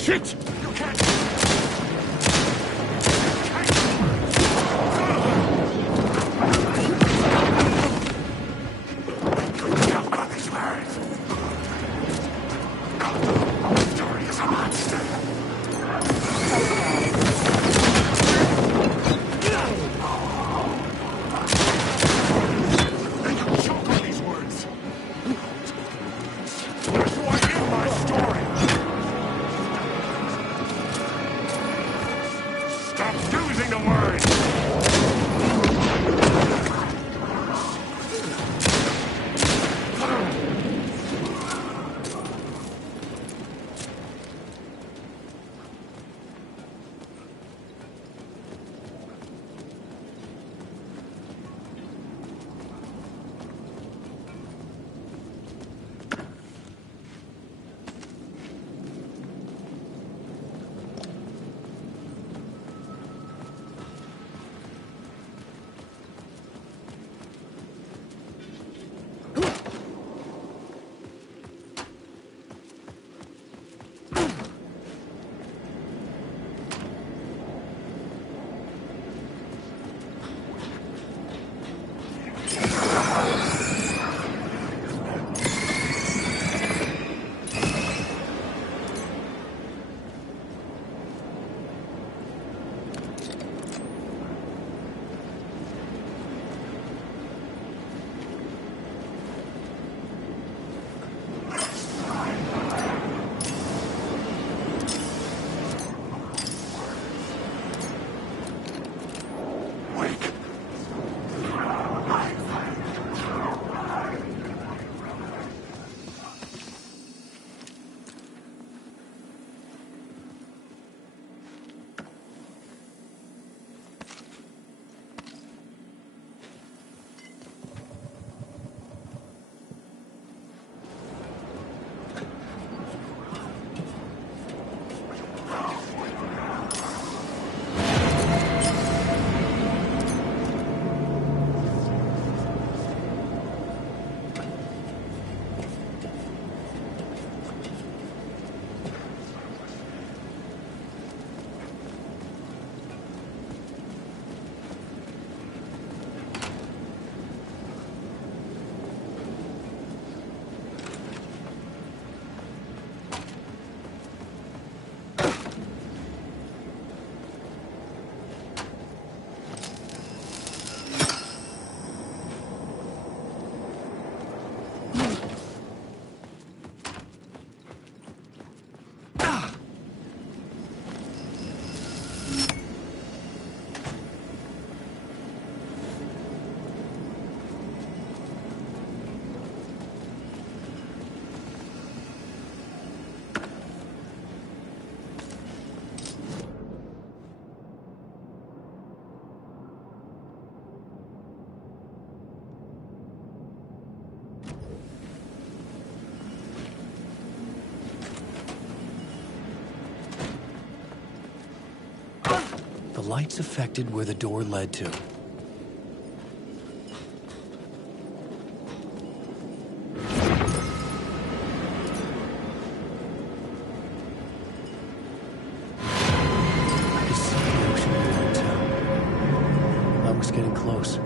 Shit! You can't... lights affected where the door led to. I could see the ocean below, too. I was getting close.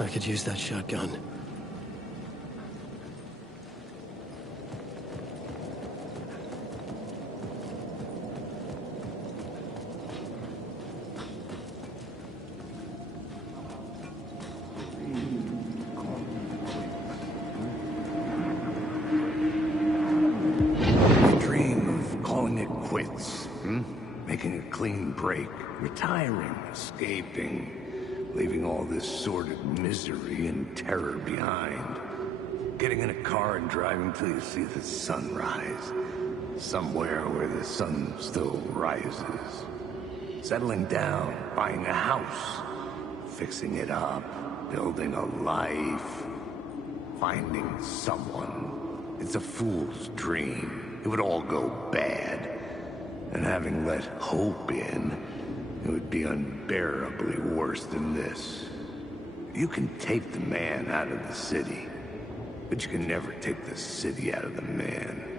I could use that shotgun. Making a clean break, retiring, escaping, leaving all this sordid misery and terror behind. Getting in a car and driving till you see the sun rise. Somewhere where the sun still rises. Settling down, buying a house, fixing it up, building a life, finding someone. It's a fool's dream. It would all go bad. And having let hope in, it would be unbearably worse than this. You can take the man out of the city, but you can never take the city out of the man.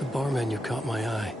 The bar menu caught my eye.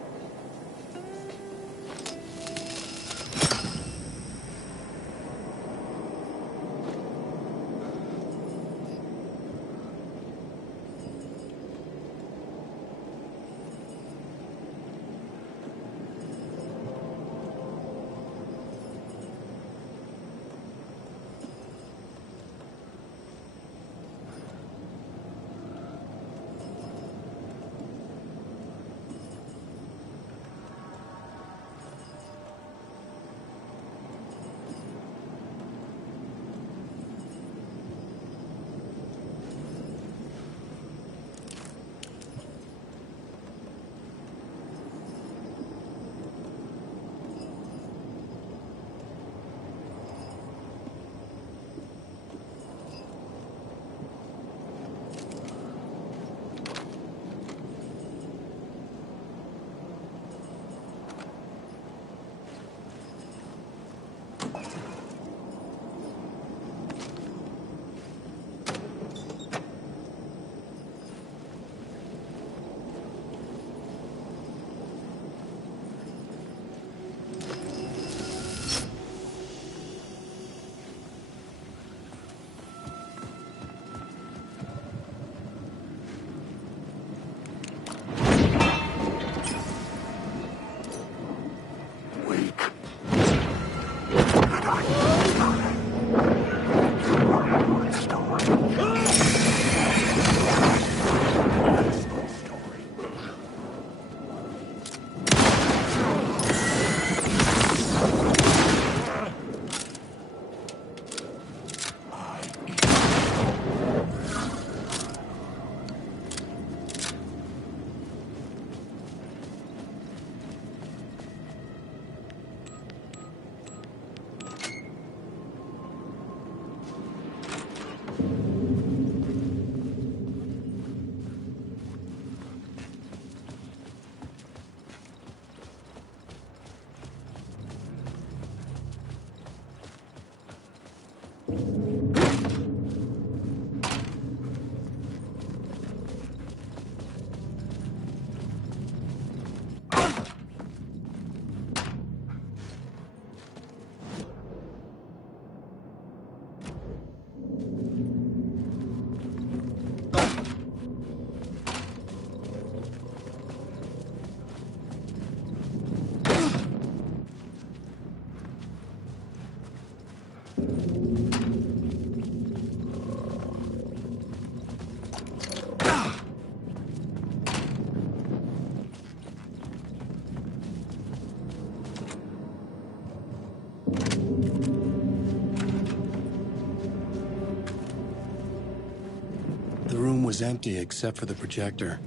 was empty except for the projector.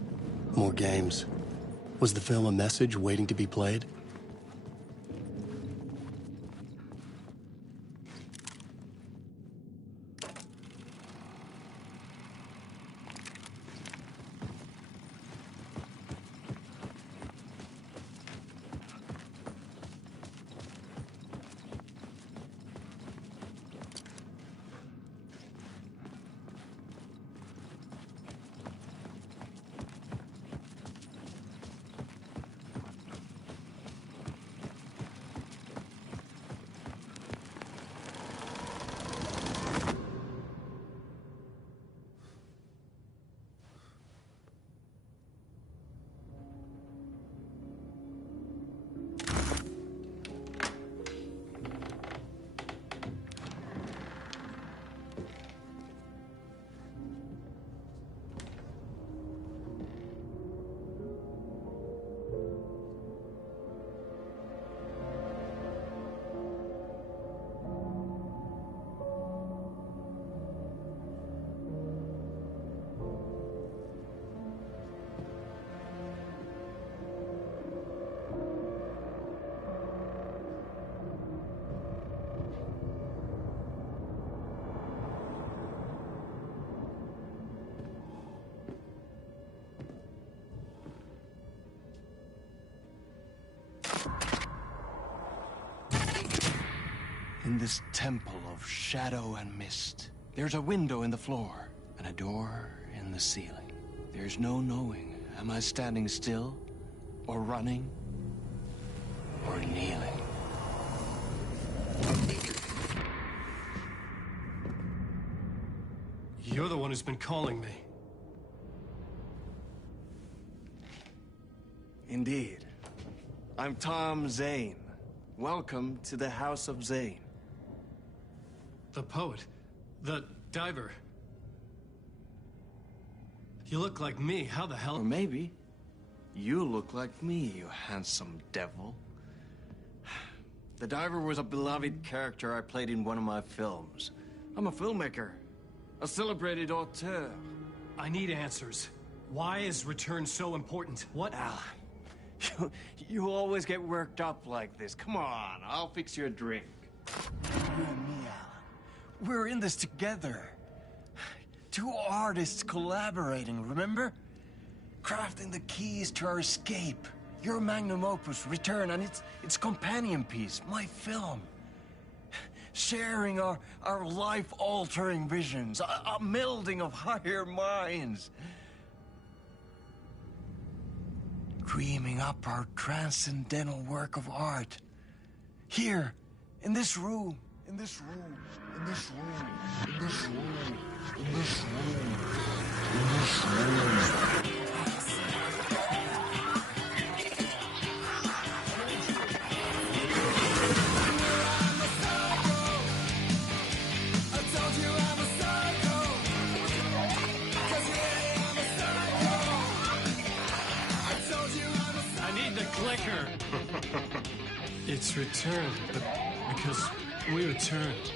More games. Was the film a message waiting to be played? In this temple of shadow and mist, there's a window in the floor and a door in the ceiling. There's no knowing, am I standing still, or running, or kneeling? You're the one who's been calling me. Indeed. I'm Tom Zane. Welcome to the House of Zane. The poet. The diver. You look like me. How the hell? Or maybe you look like me, you handsome devil. The diver was a beloved character I played in one of my films. I'm a filmmaker, a celebrated auteur. I need answers. Why is Return so important? What? Alan, you always get worked up like this. Come on, I'll fix you a drink. You and me, Alan. We're in this together. Two artists collaborating, remember? Crafting the keys to our escape. Your magnum opus, Return, and its companion piece, my film. Sharing our life-altering visions, a melding of higher minds. Dreaming up our transcendental work of art. Here, in this room, in this room, in this room, in this room, in this room, in this room. Clicker. It's Return, but because we returned.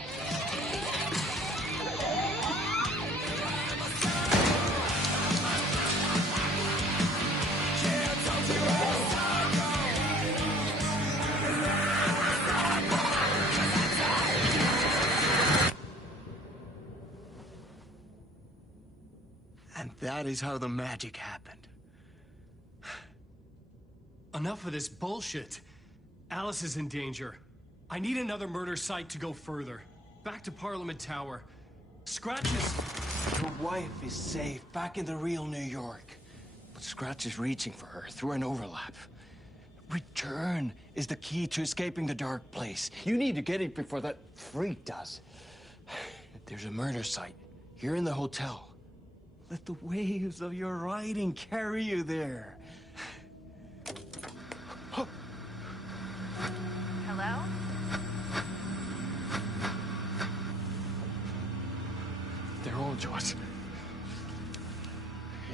And that is how the magic happened. Enough of this bullshit. Alice is in danger. I need another murder site to go further. Back to Parliament Tower. Scratches. Your wife is safe, back in the real New York. But Scratch is reaching for her through an overlap. Return is the key to escaping the dark place. You need to get it before that freak does. There's a murder site here in the hotel. Let the waves of your writing carry you there. Hello? They're all yours.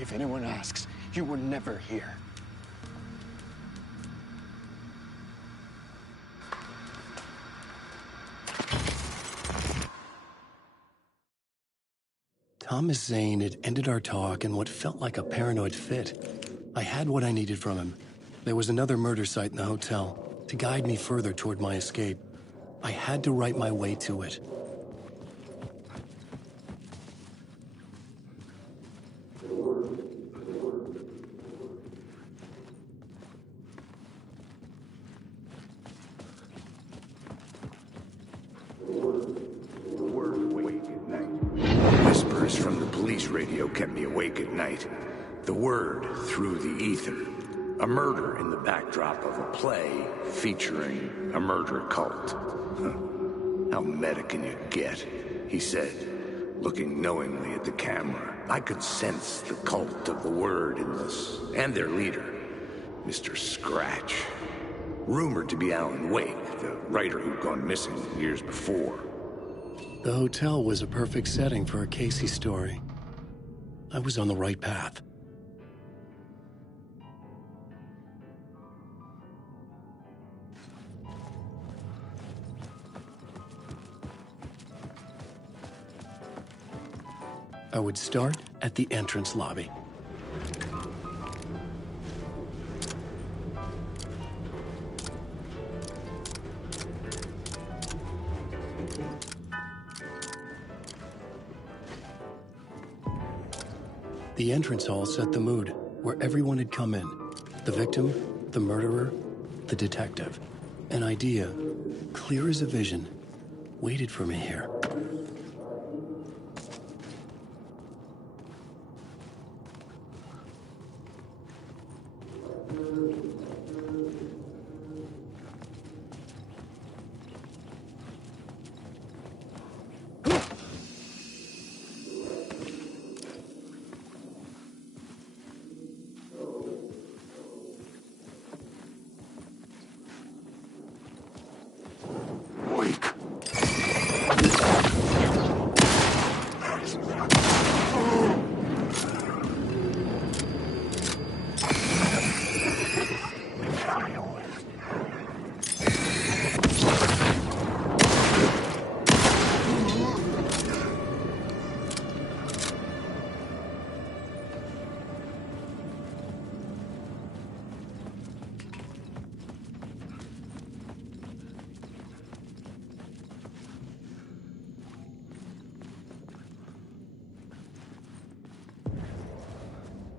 If anyone asks, you were never here. Thomas Zane had ended our talk in what felt like a paranoid fit. I had what I needed from him. There was another murder site in the hotel to guide me further toward my escape. I had to write my way to it. Whispers from the police radio kept me awake at night. The word through the ether. A murder in the backdrop of a play featuring a murder cult. How meta can you get? He said, looking knowingly at the camera. I could sense the cult of the word in this, and their leader, Mr. Scratch. Rumored to be Alan Wake, the writer who'd gone missing years before. The hotel was a perfect setting for a Casey story. I was on the right path. I would start at the entrance lobby. The entrance hall set the mood, where everyone had come in. The victim, the murderer, the detective. An idea, clear as a vision, waited for me here.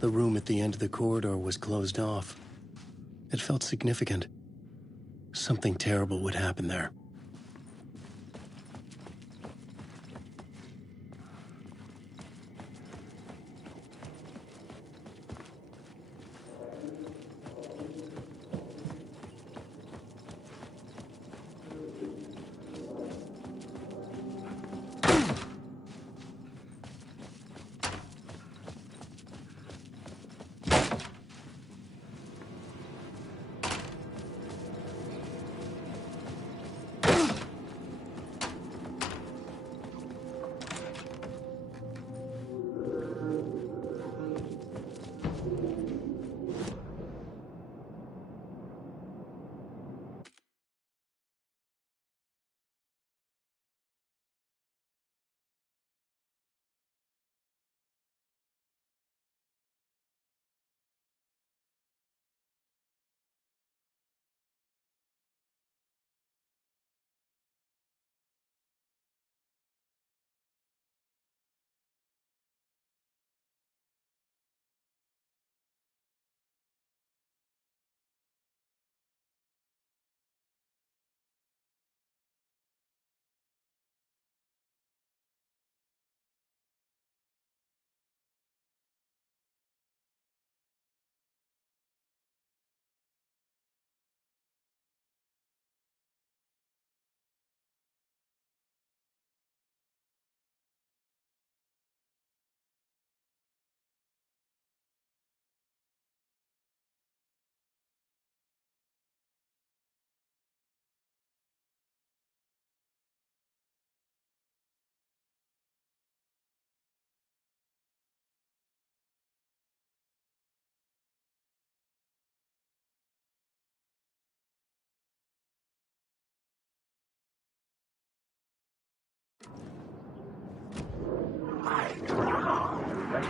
The room at the end of the corridor was closed off. It felt significant. Something terrible would happen there.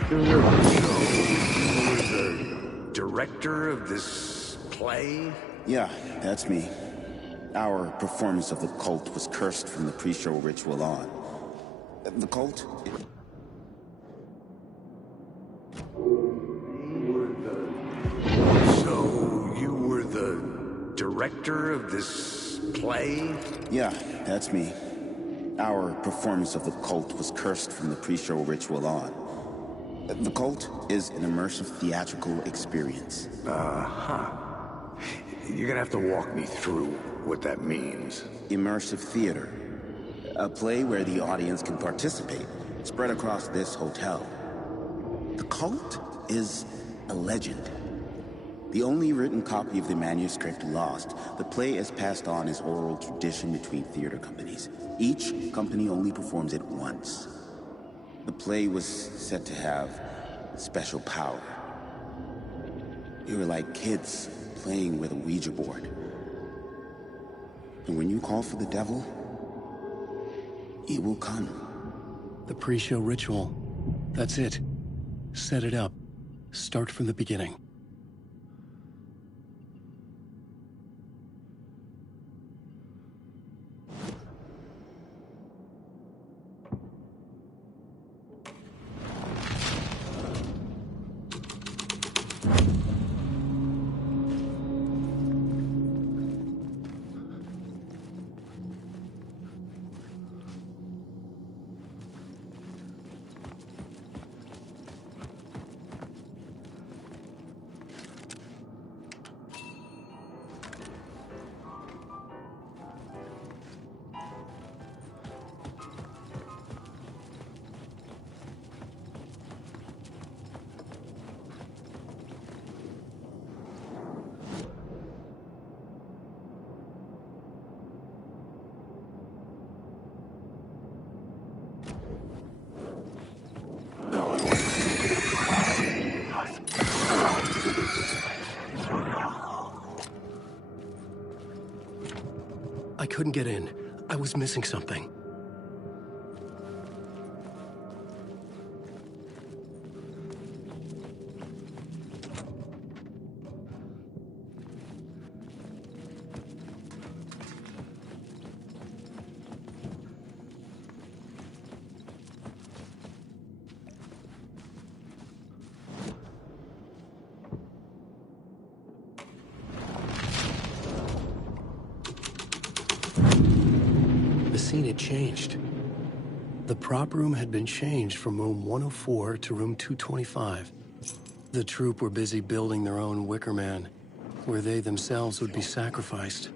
The director of this play? Yeah, that's me. Our performance of The Cult was cursed from the pre-show ritual on. The Cult? So, you were the director of this play? Yeah, that's me. Our performance of The Cult was cursed from the pre-show ritual on. The Cult is an immersive theatrical experience. Uh-huh. You're gonna have to walk me through what that means. Immersive theater. A play where the audience can participate, spread across this hotel. The Cult is a legend. The only written copy of the manuscript lost, the play is passed on as oral tradition between theater companies. Each company only performs it once. The play was said to have special power. We were like kids playing with a Ouija board. And when you call for the devil, he will come. The pre-show ritual. That's it. Set it up. Start from the beginning. I couldn't get in. I was missing something. The scene had changed. The prop room had been changed from room 104 to room 225. The troupe were busy building their own Wicker Man, where they themselves would be sacrificed.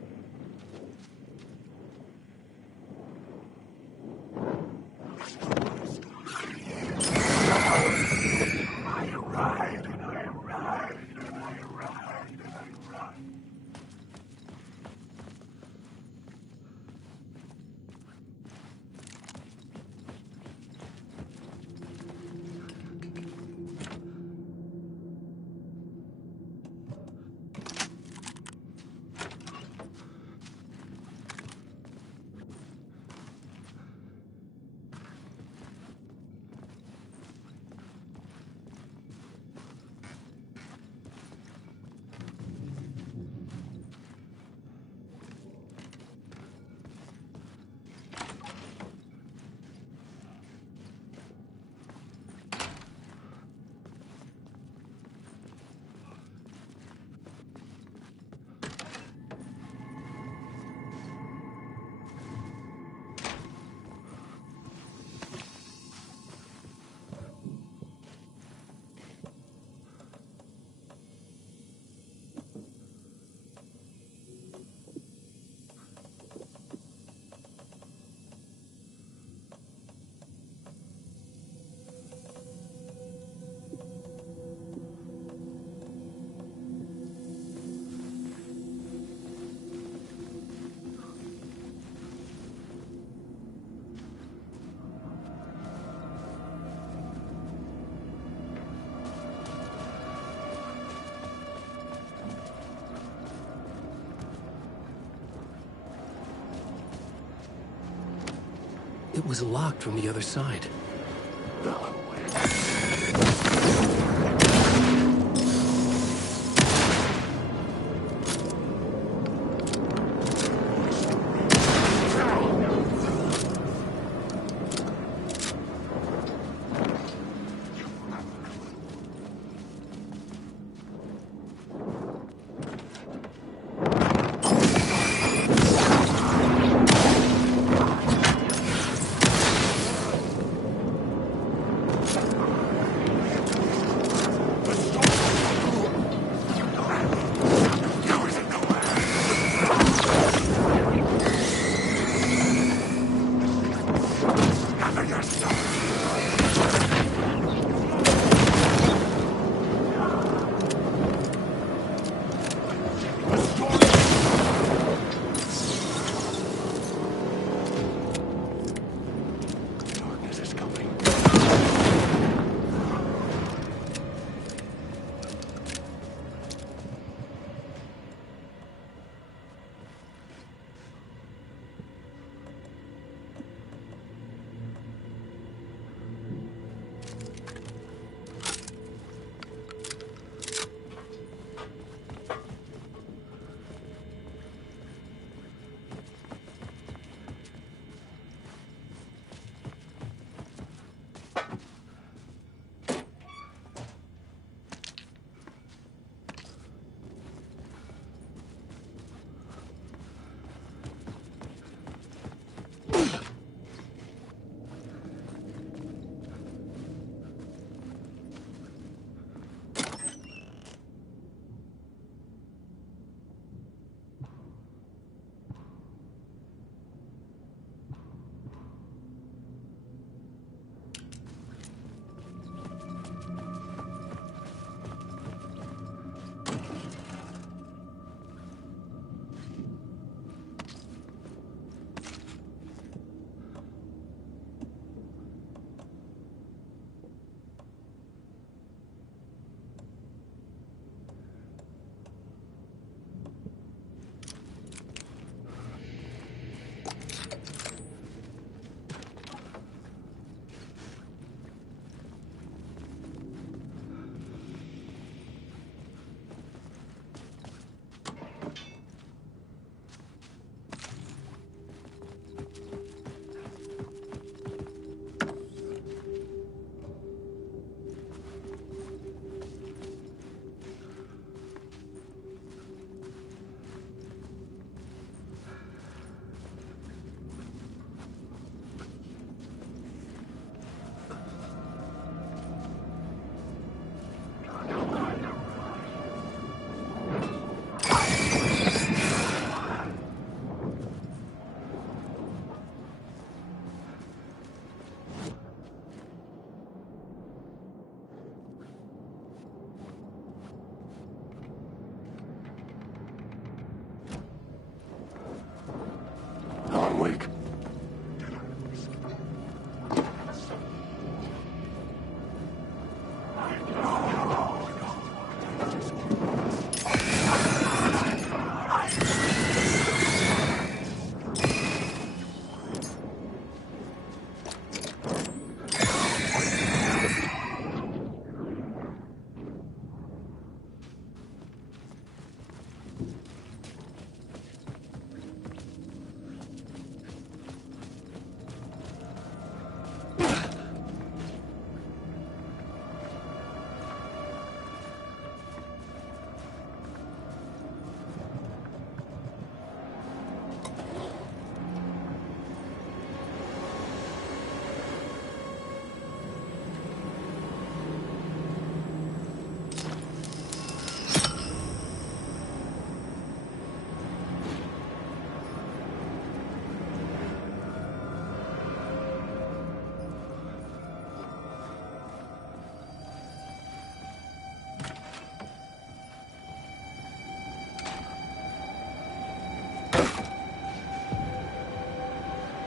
It was locked from the other side.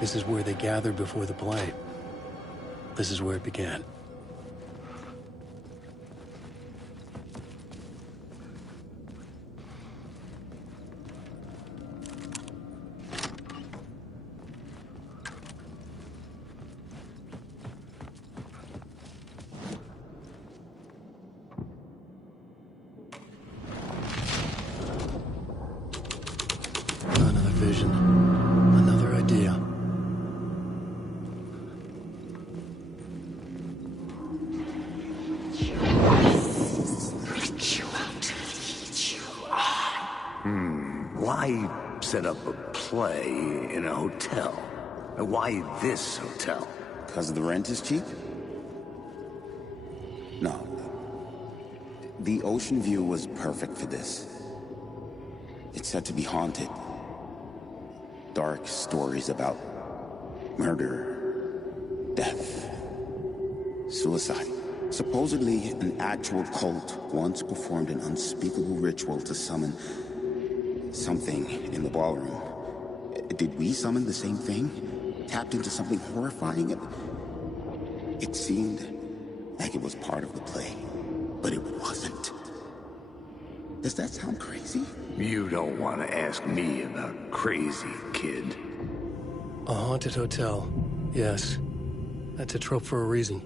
This is where they gathered before the play. This is where it began. Another vision. Another idea. Why set up a play in a hotel? Why this hotel? Because the rent is cheap? No. The ocean view was perfect for this. It's said to be haunted. Dark stories about murder, death. Suicide. Supposedly, an actual cult once performed an unspeakable ritual to summon something in the ballroom. Did we summon the same thing? Tapped into something horrifying? It seemed like it was part of the play, but it wasn't. Does that sound crazy? You don't want to ask me about crazy, kid. A haunted hotel. Yes. That's a trope for a reason.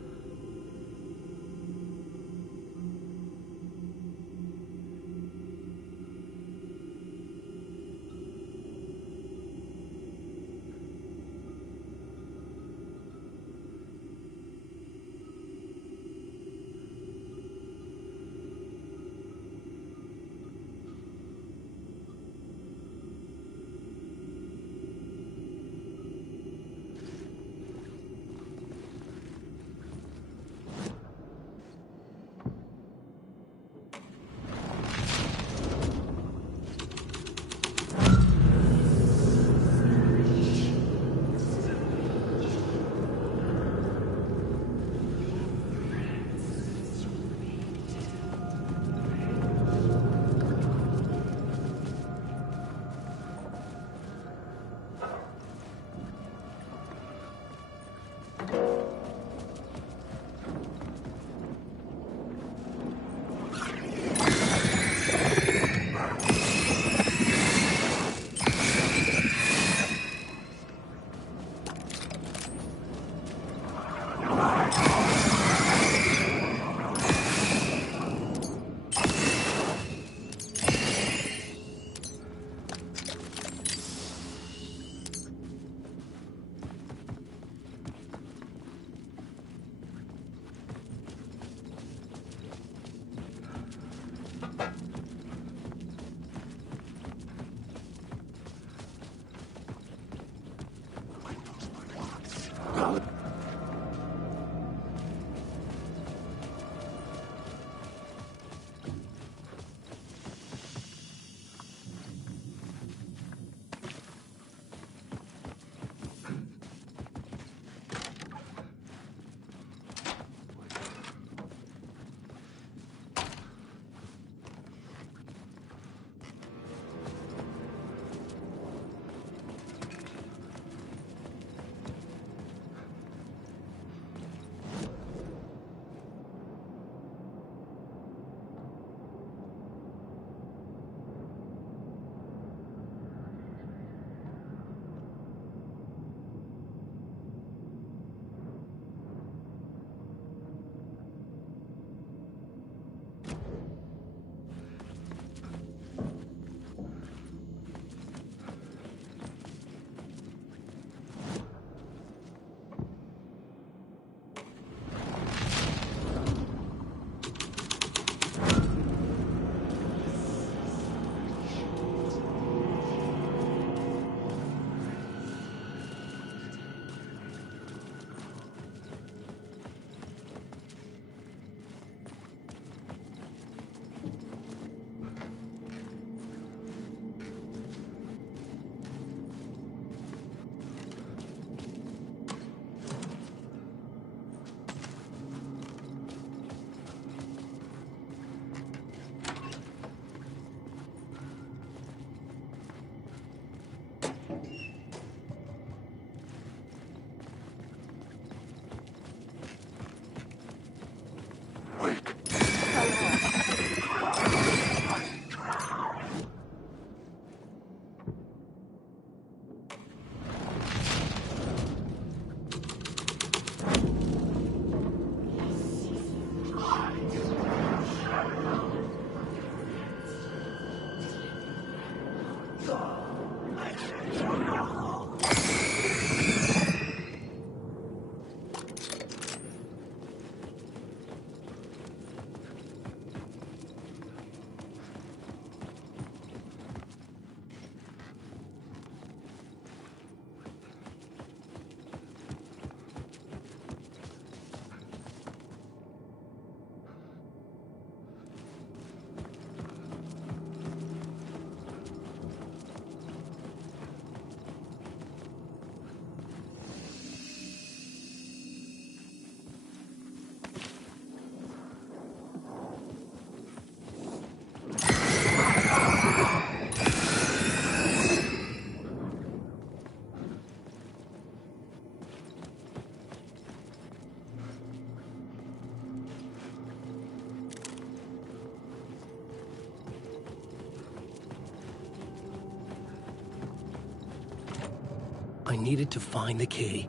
I needed to find the key.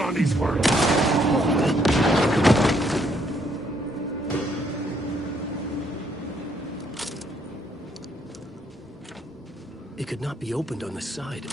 On these words. It could not be opened on the side.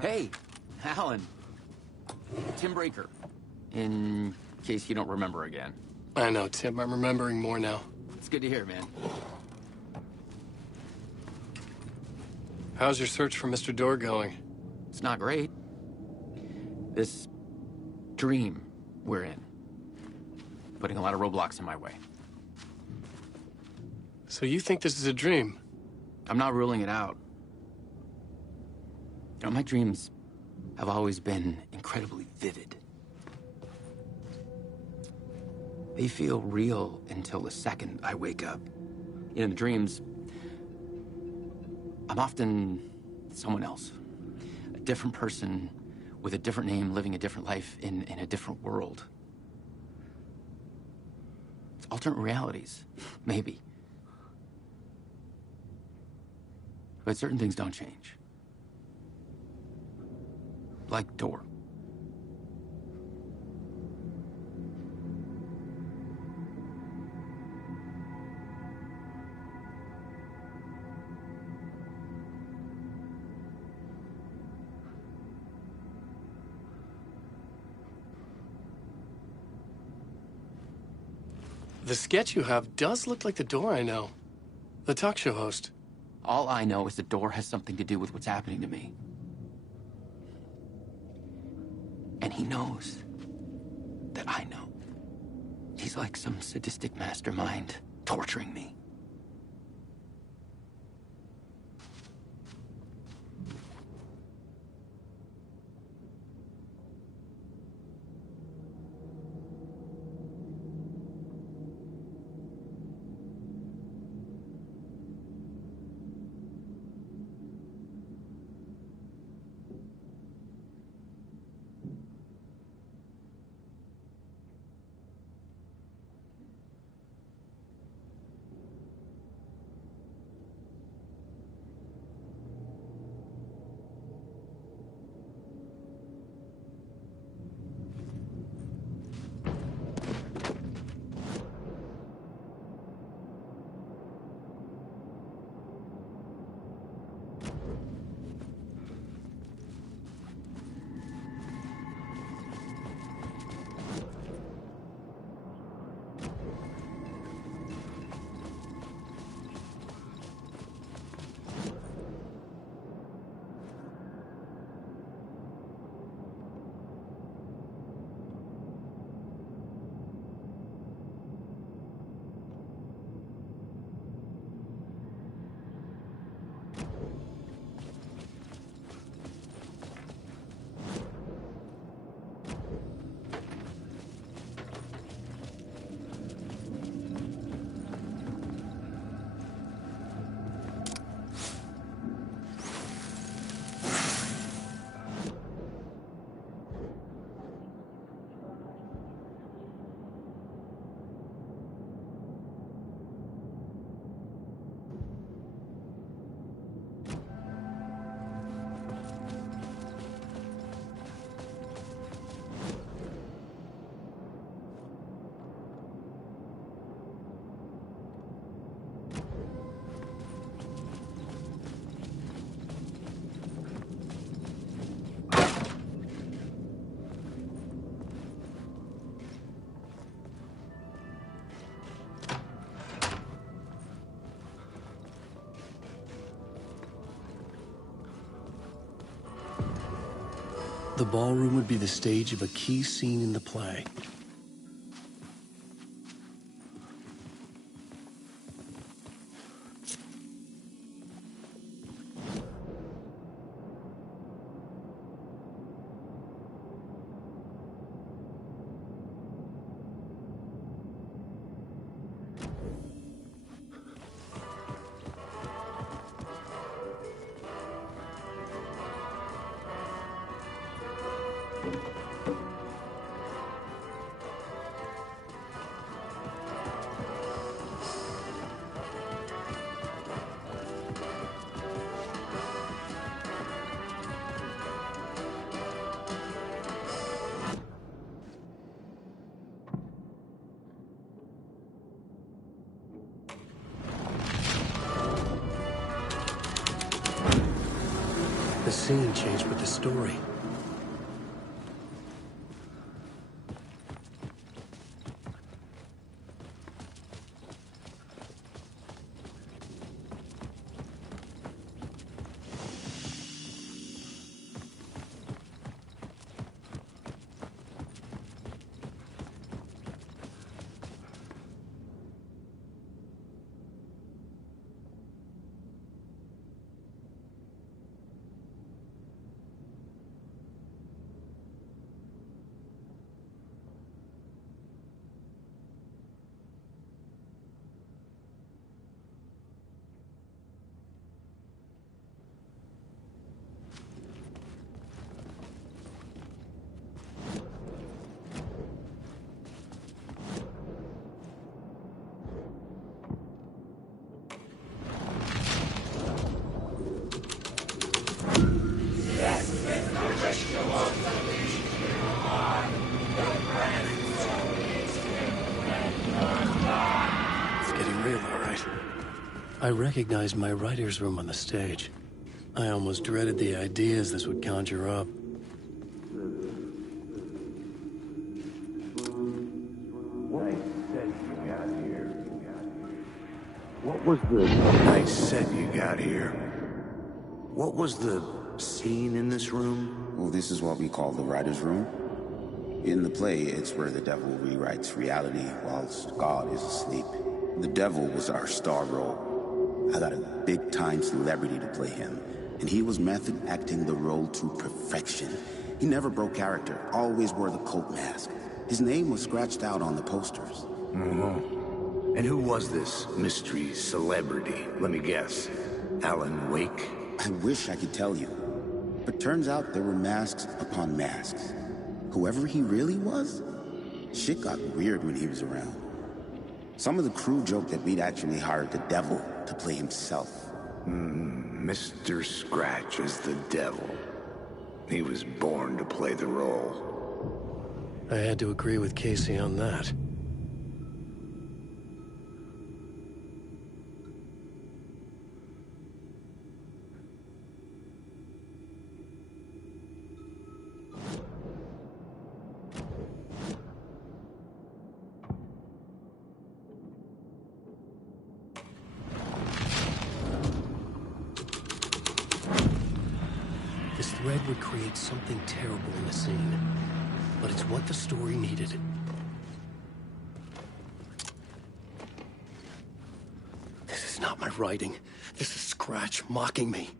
Hey, Alan. Tim Breaker. In case you don't remember again. I know, Tim. I'm remembering more now. It's good to hear, man. How's your search for Mr. Door going? It's not great. This dream we're in. Putting a lot of roadblocks in my way. So you think this is a dream? I'm not ruling it out. You know, my dreams have always been incredibly vivid. They feel real until the second I wake up. In the dreams, I'm often someone else. A different person with a different name, living a different life in a different world. It's alternate realities, maybe. But certain things don't change. Like Door. The sketch you have does look like the door I know. The talk show host. All I know is the door has something to do with what's happening to me. And he knows that I know. He's like some sadistic mastermind torturing me. The ballroom would be the stage of a key scene in the play. The scene changed with the story. I recognized my writer's room on the stage. I almost dreaded the ideas this would conjure up. What I said What was the nice set you got here? What was the scene in this room? Well, this is what we call the writer's room. In the play, it's where the devil rewrites reality whilst God is asleep. The devil was our star role. I got a big-time celebrity to play him, and he was method acting the role to perfection. He never broke character, always wore the cult mask. His name was scratched out on the posters. And who was this mystery celebrity? Let me guess. Alan Wake? I wish I could tell you. But turns out there were masks upon masks. Whoever he really was, shit got weird when he was around. Some of the crew joked that we'd actually hired the devil to play himself. Mr. Scratch as the devil. He was born to play the role. I had to agree with Casey on that. This thread would create something terrible in the scene, but it's what the story needed. This is not my writing. This is Scratch mocking me.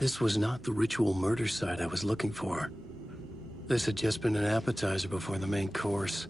This was not the ritual murder site I was looking for. This had just been an appetizer before the main course.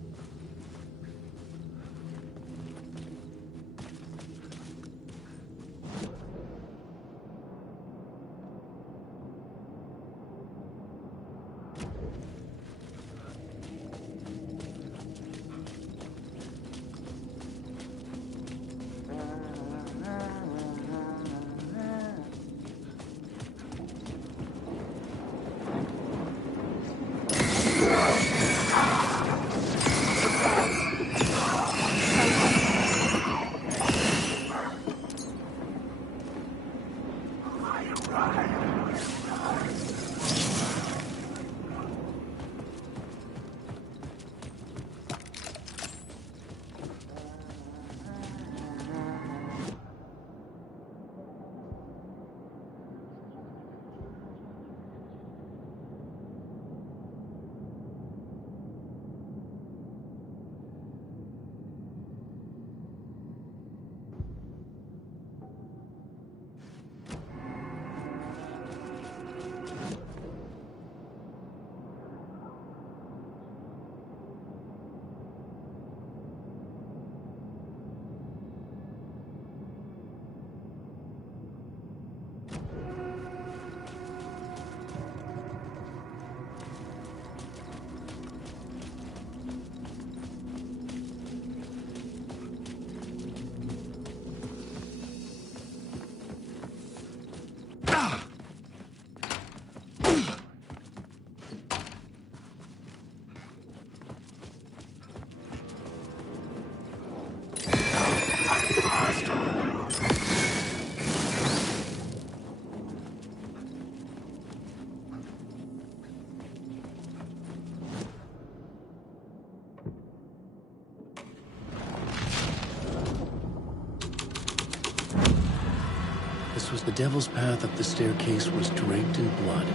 This was the Devil's Path up the staircase was draped in blood.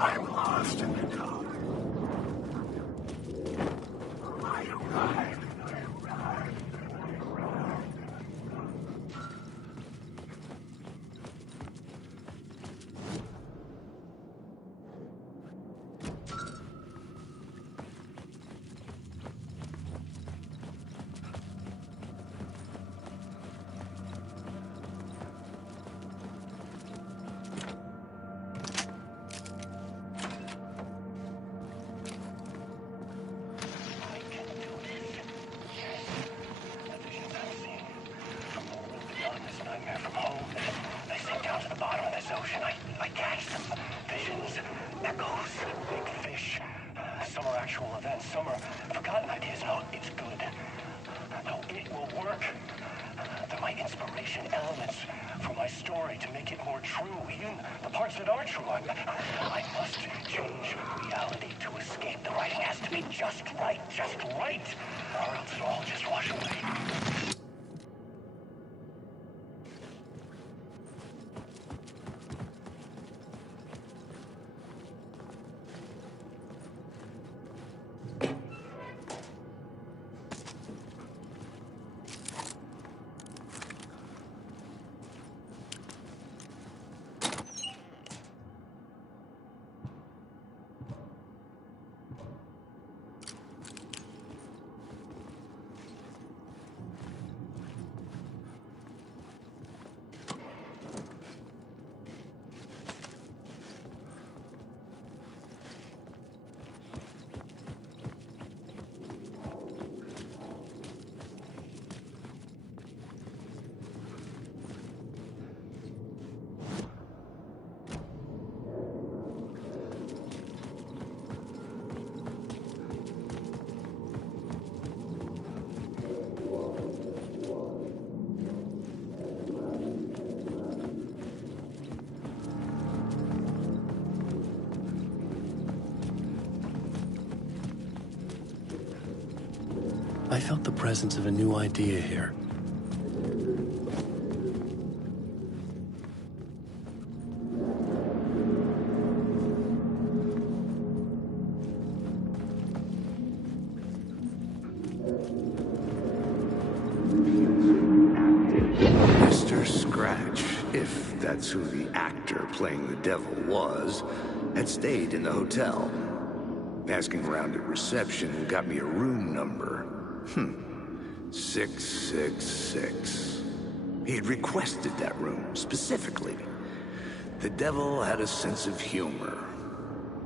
I'm lost in the dark. I arrived. Some are forgotten ideas. No, it's good. No, it will work. They're my inspiration elements for my story to make it more true, even the parts that are true. I must change reality to escape. The writing has to be just right, or else it'll all just wash away. I felt the presence of a new idea here. Mr. Scratch, if that's who the actor playing the devil was, had stayed in the hotel. Asking around at reception got me a room number. 666. He had requested that room, specifically. The devil had a sense of humor.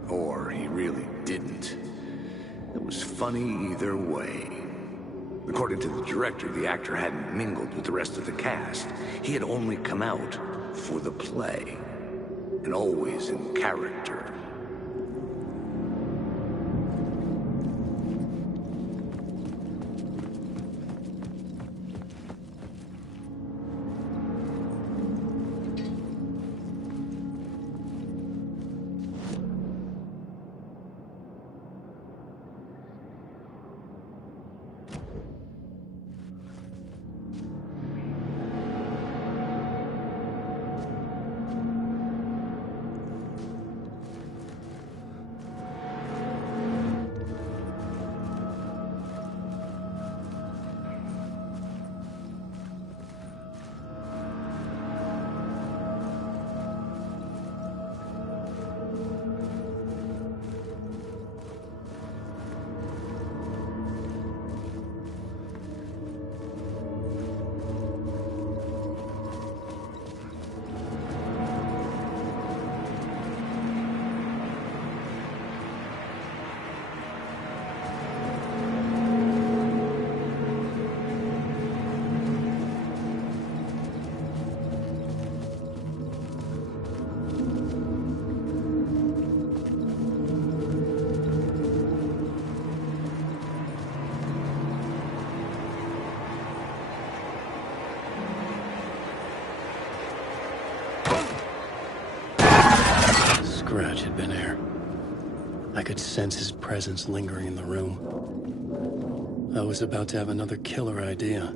Or he really didn't. It was funny either way. According to the director, the actor hadn't mingled with the rest of the cast. He had only come out for the play. And always in character. Scratch had been here. I could sense his presence lingering in the room. I was about to have another killer idea.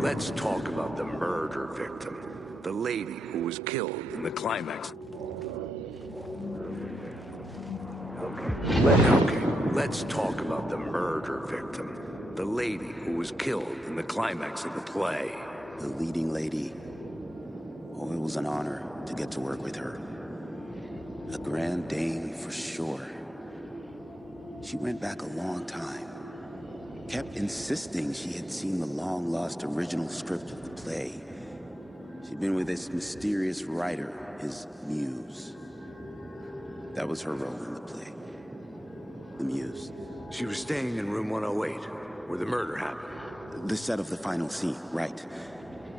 Let's talk about the murder victim. The lady who was killed in the climax. Let's talk about the murder victim. The lady who was killed in the climax of the play. The leading lady. Oh, it was an honor to get to work with her. A grand dame for sure. She went back a long time. Kept insisting she had seen the long-lost original script of the play. She'd been with this mysterious writer, his muse. That was her role in the play. The muse. She was staying in room 108, where the murder happened. The set of the final scene, right.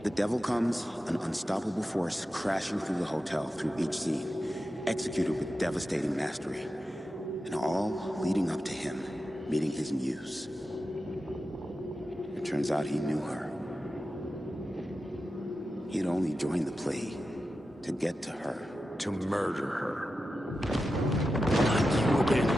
The devil comes, an unstoppable force crashing through the hotel through each scene, executed with devastating mastery. And all leading up to him meeting his muse. It turns out he knew her. He had only joined the play to get to her. To murder her. Not you again.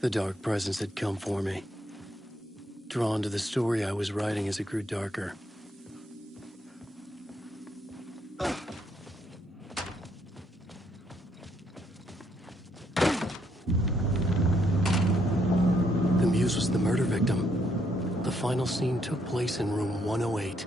The dark presence had come for me. Drawn to the story I was writing as it grew darker. The Muse was the murder victim. The final scene took place in room 108.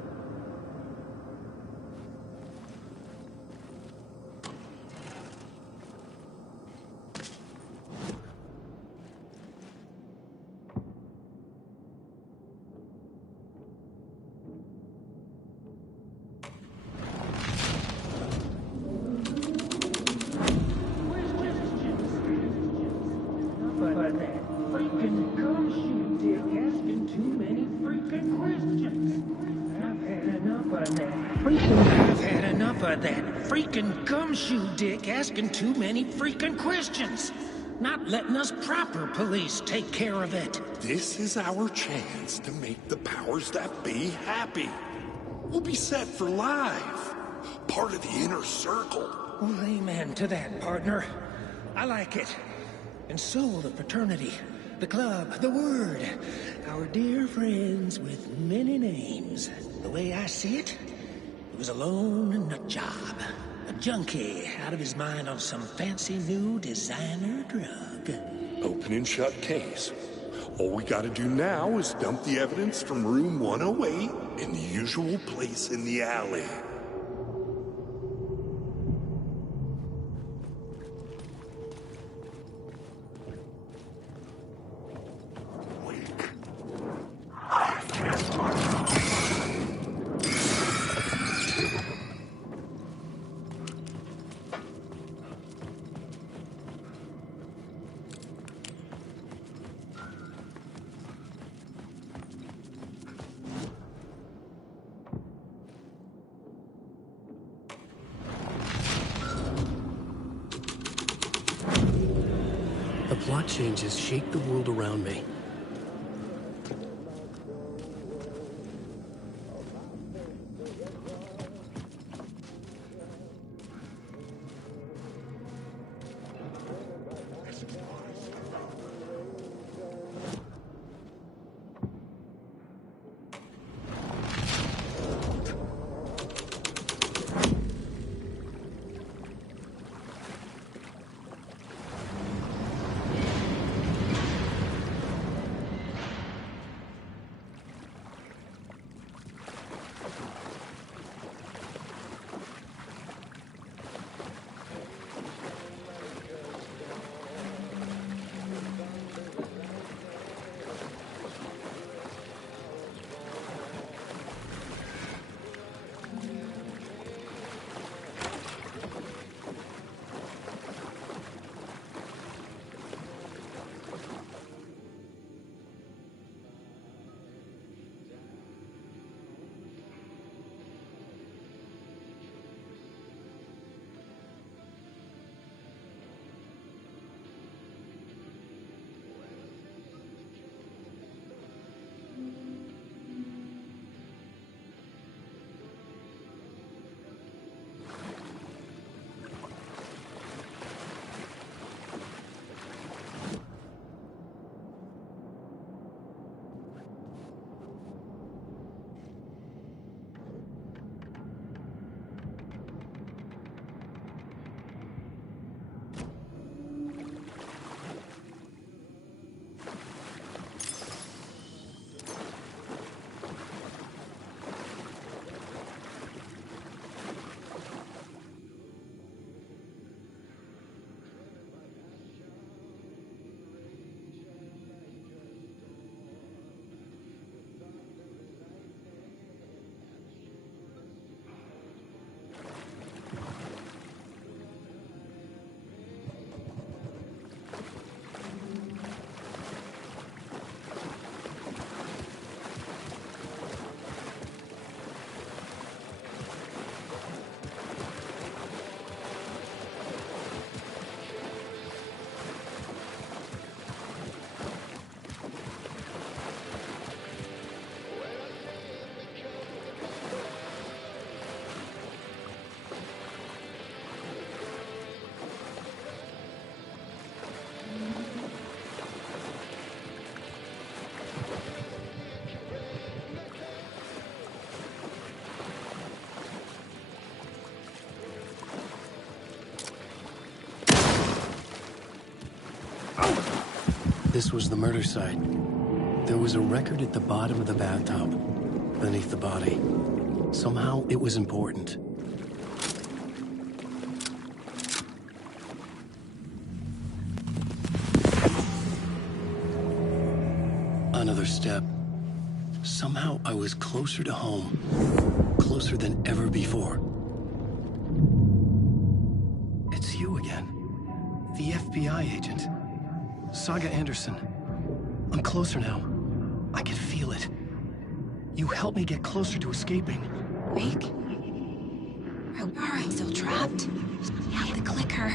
I've had enough of that freaking gumshoe dick asking too many freaking questions. Not letting us proper police take care of it. This is our chance to make the powers that be happy. We'll be set for life. Part of the inner circle. Well, amen to that, partner. I like it. And so the fraternity, the club, the word. Our dear friends with many names. The way I see it, it was a lone nut job. A junkie out of his mind on some fancy new designer drug. Open and shut case. All we gotta do now is dump the evidence from room 108 in the usual place in the alley. The plot changes shake the world around me. This was the murder site. There was a record at the bottom of the bathtub, beneath the body. Somehow, it was important. Another step. Somehow, I was closer to home. Closer than ever before. It's you again. The FBI agent. Saga Anderson. I'm closer now. I can feel it. You helped me get closer to escaping. Wake? Are we still trapped? We have the clicker.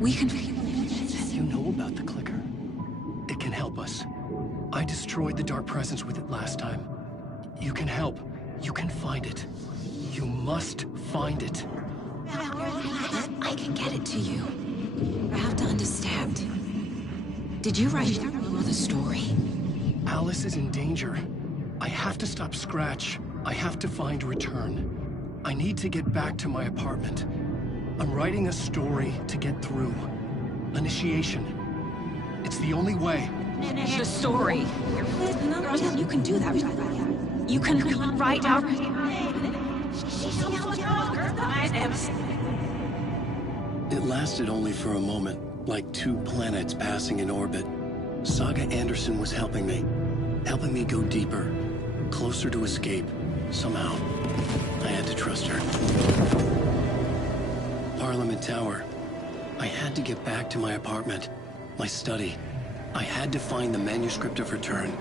We can... You know about the clicker. It can help us. I destroyed the Dark Presence with it last time. You can help. You can find it. You must find it. I can get it to you. I have to understand. Did you write the story? Alice is in danger. I have to stop Scratch. I have to find Return. I need to get back to my apartment. I'm writing a story to get through. Initiation. It's the only way. The story. You can do that. You can write out... It lasted only for a moment, like two planets passing in orbit. Saga Anderson was helping me go deeper, closer to escape, somehow. I had to trust her. Parliament Tower. I had to get back to my apartment, my study. I had to find the manuscript of Return.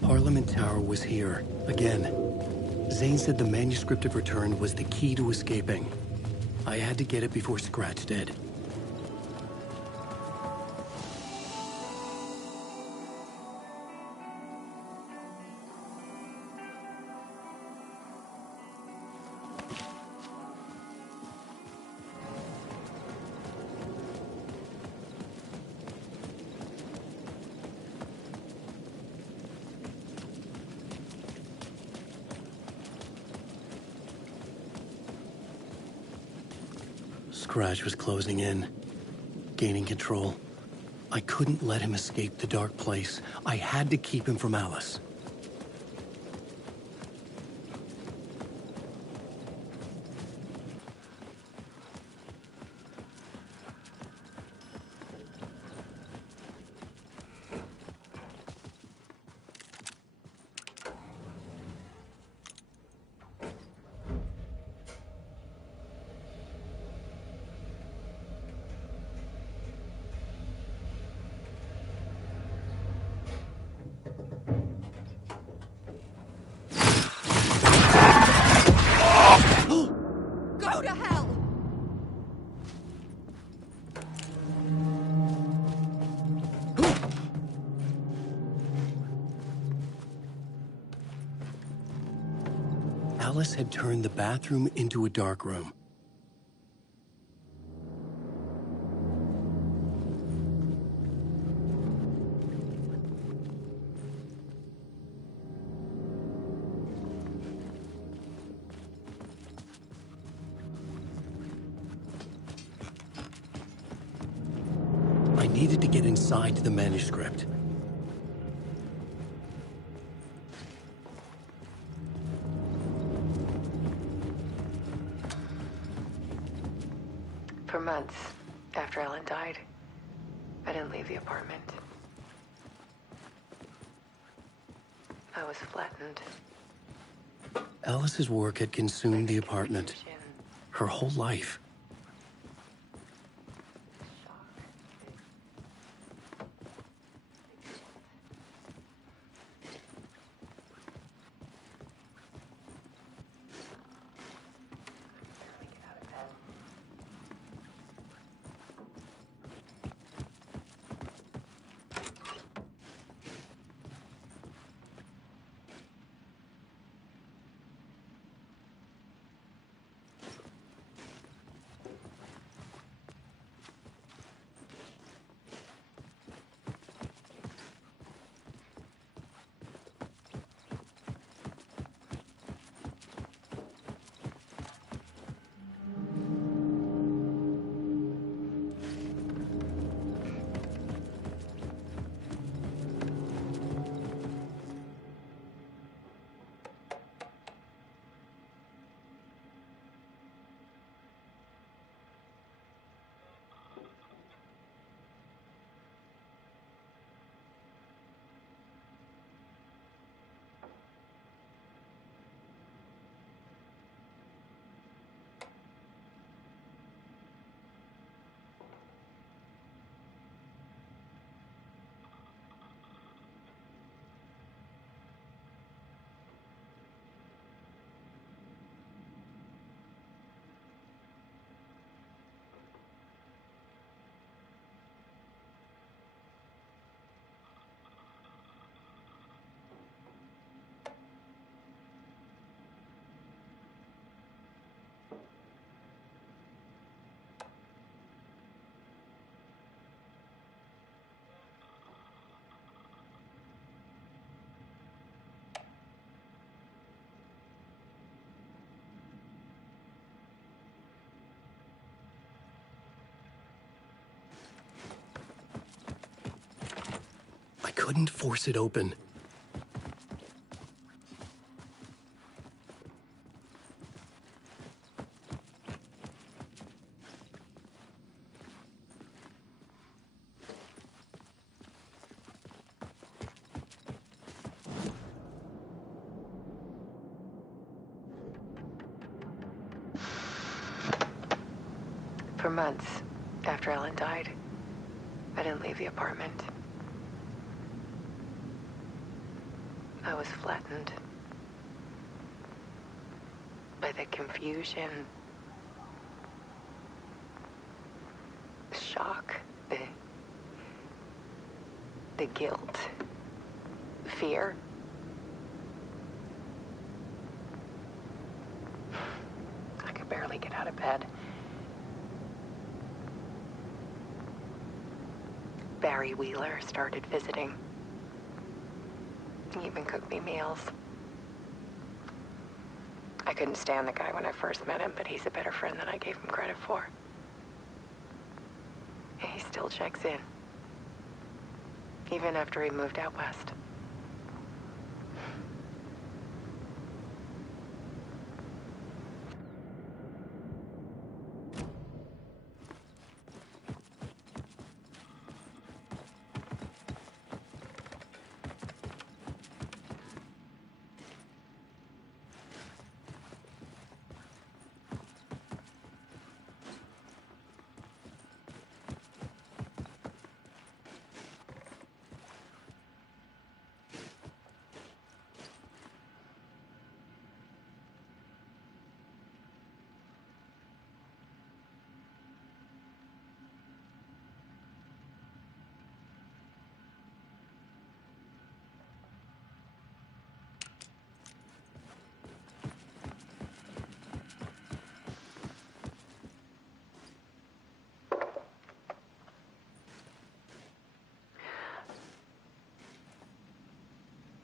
Parliament Tower was here, again. Zane said the manuscript of Return was the key to escaping. I had to get it before Scratch did. Scratch was closing in, gaining control. I couldn't let him escape the dark place. I had to keep him from Alice. Go to hell! Alice had turned the bathroom into a dark room. I needed to get inside the manuscript. For months after Ellen died, I didn't leave the apartment. I was flattened. Alice's work had consumed the apartment. Her whole life. I couldn't force it open. For months after Ellen died, I didn't leave the apartment. I was flattened by the confusion, the shock, the guilt, fear. I could barely get out of bed. Barry Wheeler started visiting. He even cooked me meals. I couldn't stand the guy when I first met him, but he's a better friend than I gave him credit for. And he still checks in. Even after he moved out west.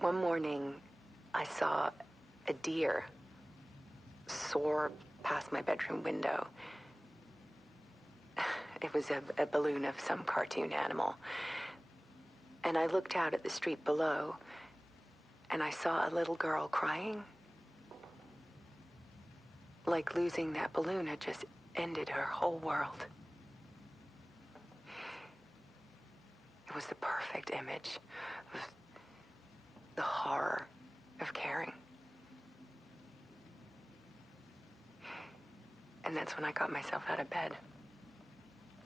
One morning, I saw a deer soar past my bedroom window. It was a balloon of some cartoon animal. And I looked out at the street below, and I saw a little girl crying. Like losing that balloon had just ended her whole world. It was the perfect image of the horror of caring. And that's when I got myself out of bed.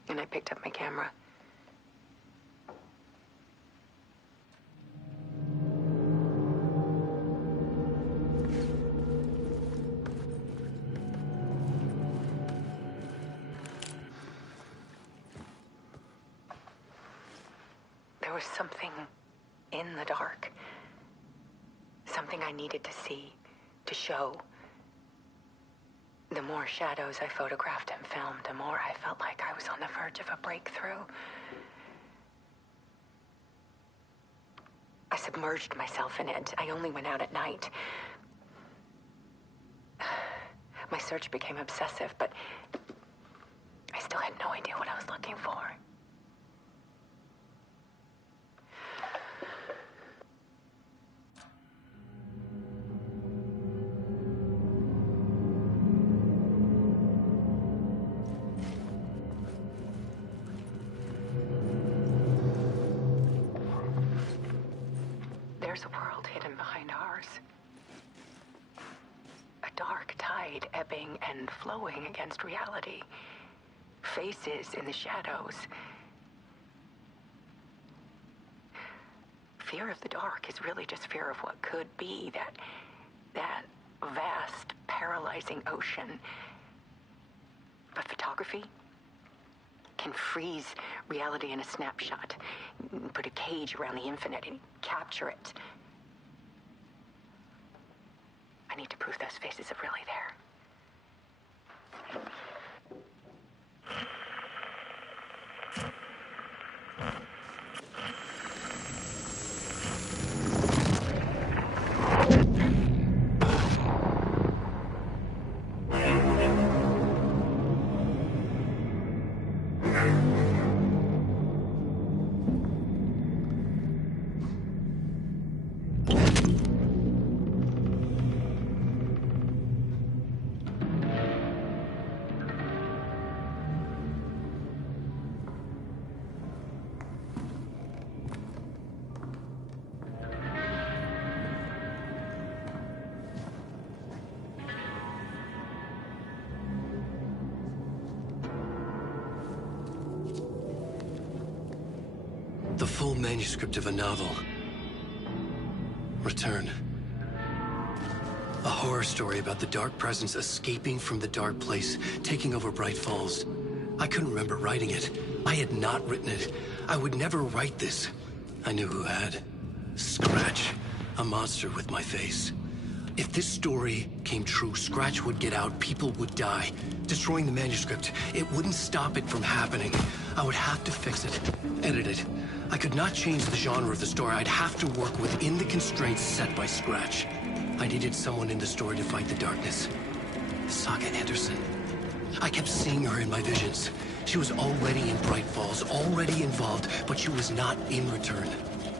And I picked up my camera. There was something in the dark. Something I needed to see, to show. The more shadows I photographed and filmed, the more I felt like I was on the verge of a breakthrough. I submerged myself in it. I only went out at night. My search became obsessive, but I still had no idea what I was looking for. There's a world hidden behind ours. A dark tide ebbing and flowing against reality. Faces in the shadows. Fear of the dark is really just fear of what could be, that vast, paralyzing ocean. But photography can freeze reality in a snapshot, put a cage around the infinite and capture it. I need to prove those faces are really there. The full manuscript of a novel. Return. A horror story about the dark presence escaping from the dark place, taking over Bright Falls. I couldn't remember writing it. I had not written it. I would never write this. I knew who had. Scratch. A monster with my face. If this story came true, Scratch would get out, people would die. Destroying the manuscript, it wouldn't stop it from happening. I would have to fix it, edit it. I could not change the genre of the story. I'd have to work within the constraints set by Scratch. I needed someone in the story to fight the darkness. Saga Anderson. I kept seeing her in my visions. She was already in Bright Falls, already involved, but she was not in Return.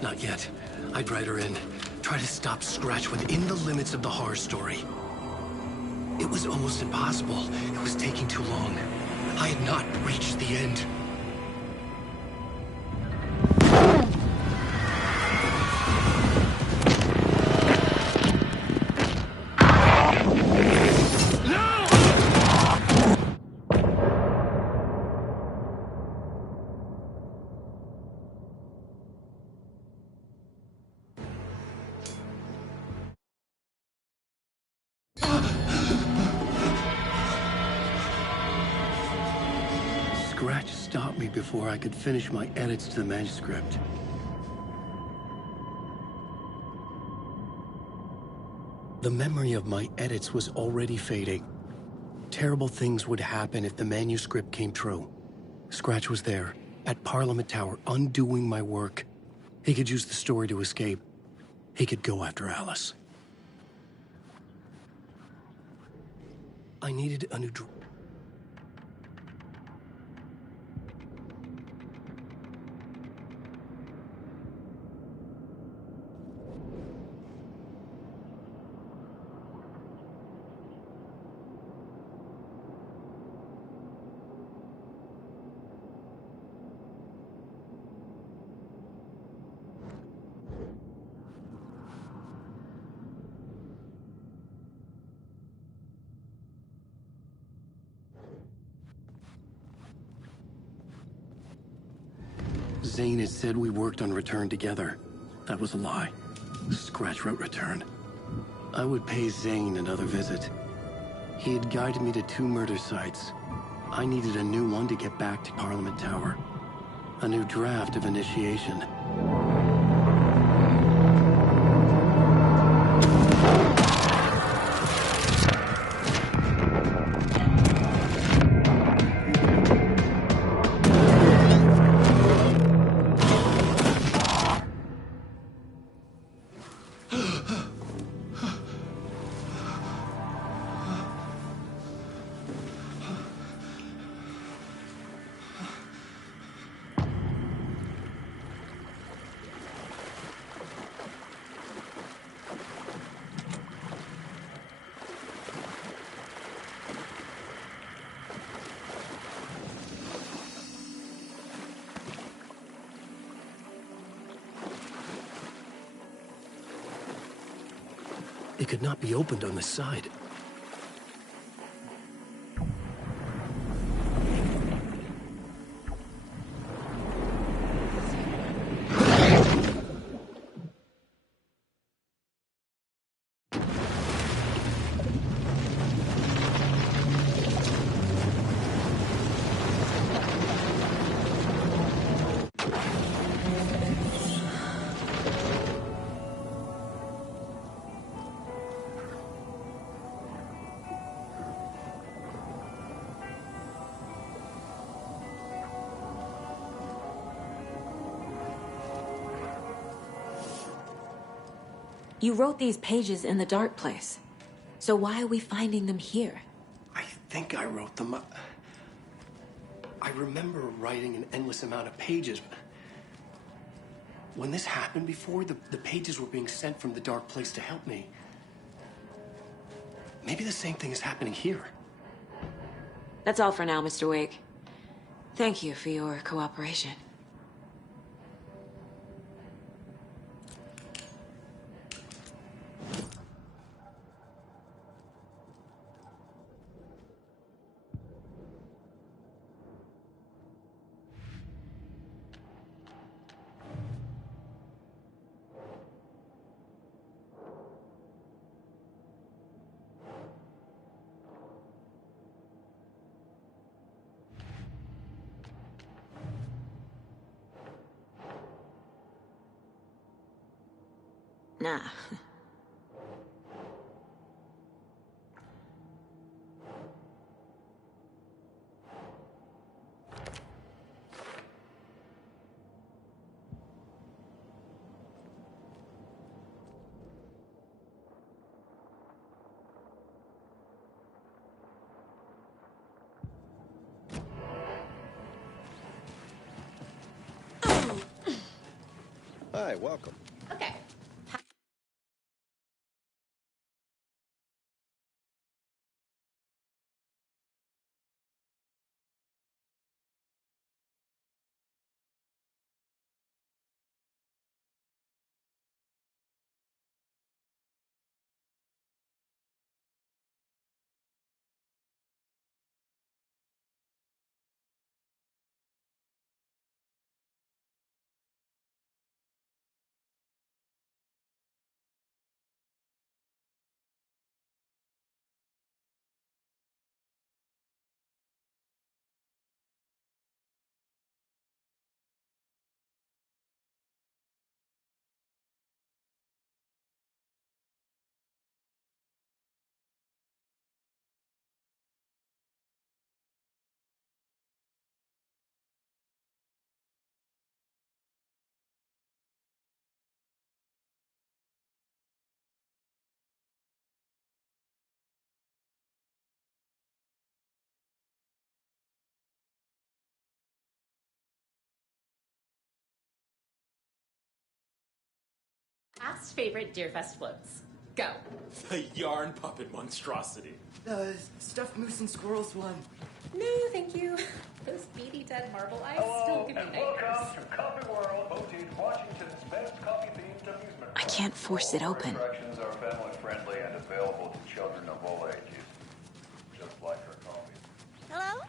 Not yet. I'd write her in. Try to stop Scratch within the limits of the horror story. It was almost impossible. It was taking too long. I had not reached the end. Scratch stopped me before I could finish my edits to the manuscript. The memory of my edits was already fading. Terrible things would happen if the manuscript came true. Scratch was there, at Parliament Tower, undoing my work. He could use the story to escape. He could go after Alice. I needed a new Zane had said we worked on Return together. That was a lie. Scratch wrote Return. I would pay Zane another visit. He had guided me to 2 murder sites. I needed a new one to get back to Parliament Tower. A new draft of Initiation. It could not be opened on the side. You wrote these pages in the dark place. So why are we finding them here? I think I wrote them. I remember writing an endless amount of pages. When this happened before, the pages were being sent from the dark place to help me. Maybe the same thing is happening here. That's all for now, Mr. Wake. Thank you for your cooperation. Nah. Hi, welcome. Okay. Past favorite Deerfest floats. Go. The yarn puppet monstrosity. The stuffed moose and squirrels one. No, thank you. Those beady dead marble eyes still Hello, give me and nightmares. welcome to Coffee World, hosted Washington's best coffee-themed amusement. I can't force it open. Attractions are family-friendly and available to children of all ages, just like her coffee. Hello?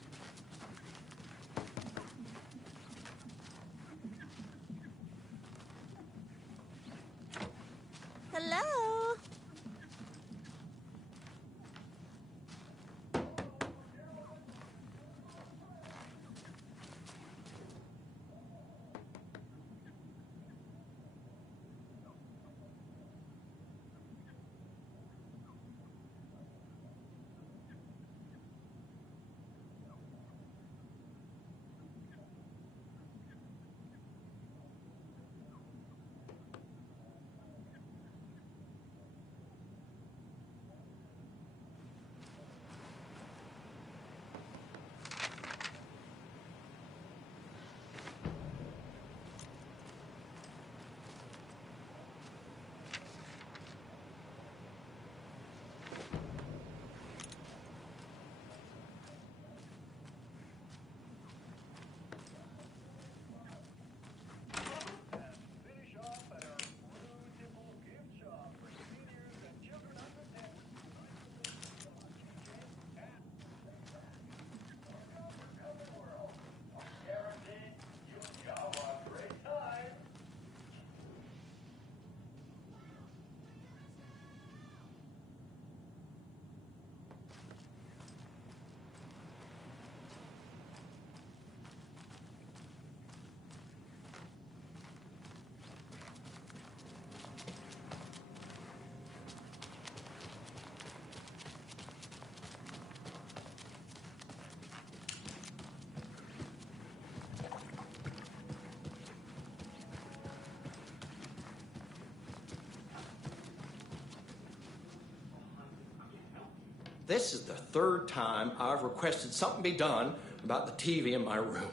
This is the third time I've requested something be done about the TV in my room.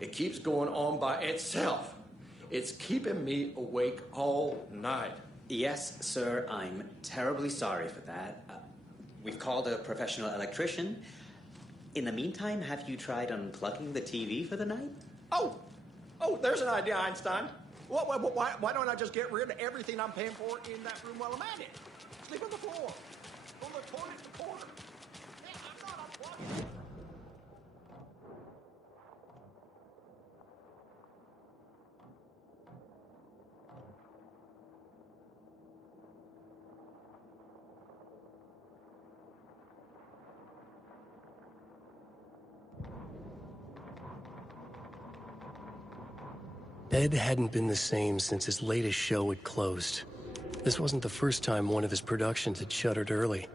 It keeps going on by itself. It's keeping me awake all night. Yes, sir, I'm terribly sorry for that. We've called a professional electrician. In the meantime, have you tried unplugging the TV for the night? Oh, there's an idea, Einstein. Why don't I just get rid of everything I'm paying for in that room while I'm at it? Sleep on the floor. From the toilet to the corner. Yeah, I'm not unplugging. Ed hadn't been the same since his latest show had closed. This wasn't the first time one of his productions had shuttered early.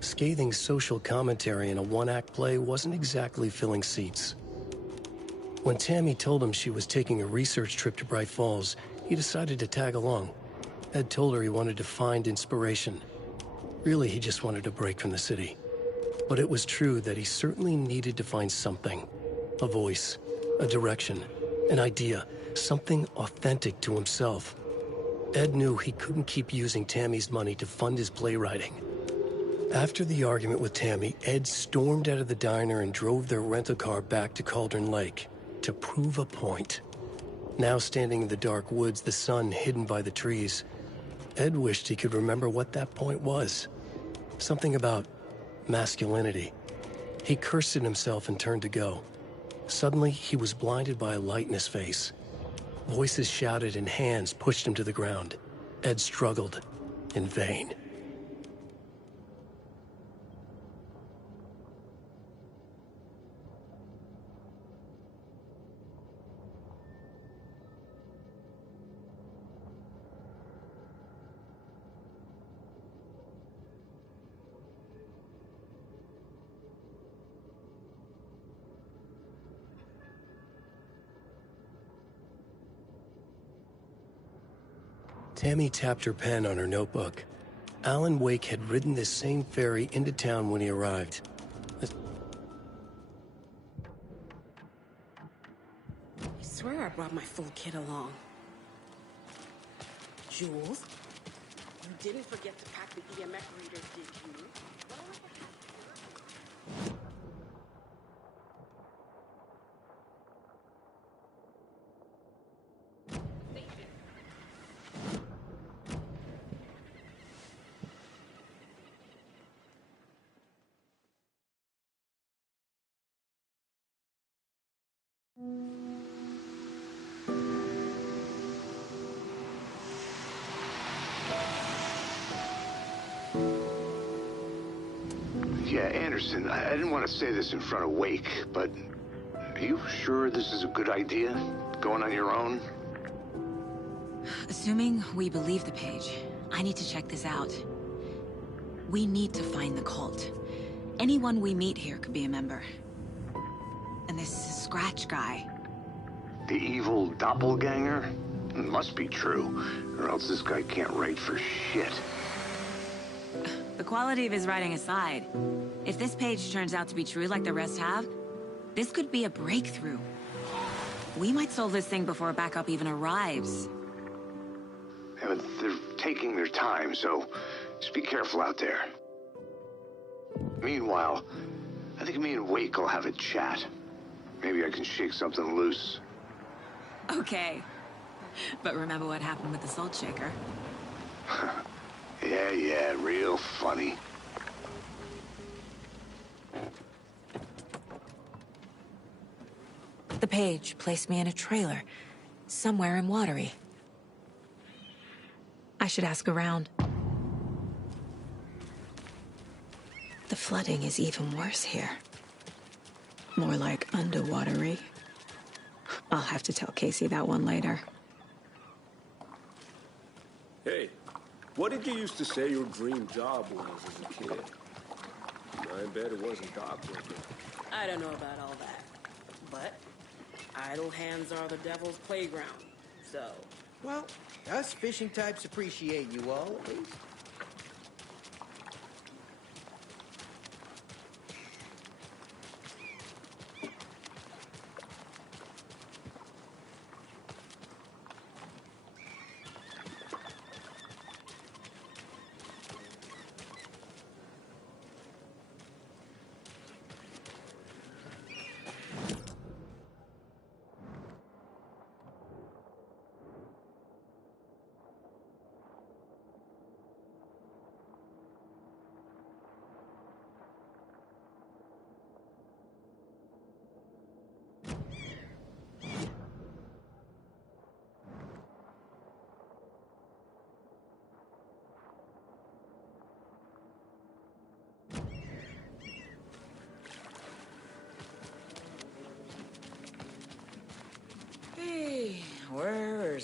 Scathing social commentary in a one-act play wasn't exactly filling seats. When Tammy told him she was taking a research trip to Bright Falls, he decided to tag along. Ed told her he wanted to find inspiration. Really, he just wanted a break from the city. But it was true that he certainly needed to find something. A voice, a direction, an idea, something authentic to himself. Ed knew he couldn't keep using Tammy's money to fund his playwriting. After the argument with Tammy, Ed stormed out of the diner and drove their rental car back to Cauldron Lake to prove a point. Now standing in the dark woods, the sun hidden by the trees, Ed wished he could remember what that point was. Something about masculinity. He cursed at himself and turned to go. Suddenly, he was blinded by a light in his face. Voices shouted and hands pushed him to the ground. Ed struggled, in vain. Tammy tapped her pen on her notebook. Alan Wake had ridden this same ferry into town when he arrived. I swear I brought my full kit along. Jules, you didn't forget to pack the EMF readers, did you? Yeah, Anderson, I didn't want to say this in front of Wake, but are you sure this is a good idea? Going on your own? Assuming we believe the page, I need to check this out. We need to find the cult. Anyone we meet here could be a member. And this Scratch guy. The evil doppelganger? It must be true, or else this guy can't write for shit. The quality of his writing aside, if this page turns out to be true like the rest have, this could be a breakthrough. We might solve this thing before backup even arrives. Yeah, but they're taking their time, so just be careful out there. Meanwhile, I think me and Wake will have a chat. Maybe I can shake something loose. Okay. But remember what happened with the salt shaker? Yeah, real funny. The page placed me in a trailer, somewhere in Watery. I should ask around. The flooding is even worse here. More like underwatery. I'll have to tell Casey that one later. Hey, what did you used to say your dream job was as a kid? I bet it wasn't dockworking. I don't know about all that, but idle hands are the devil's playground, so... Well, us fishing types appreciate you all, at least.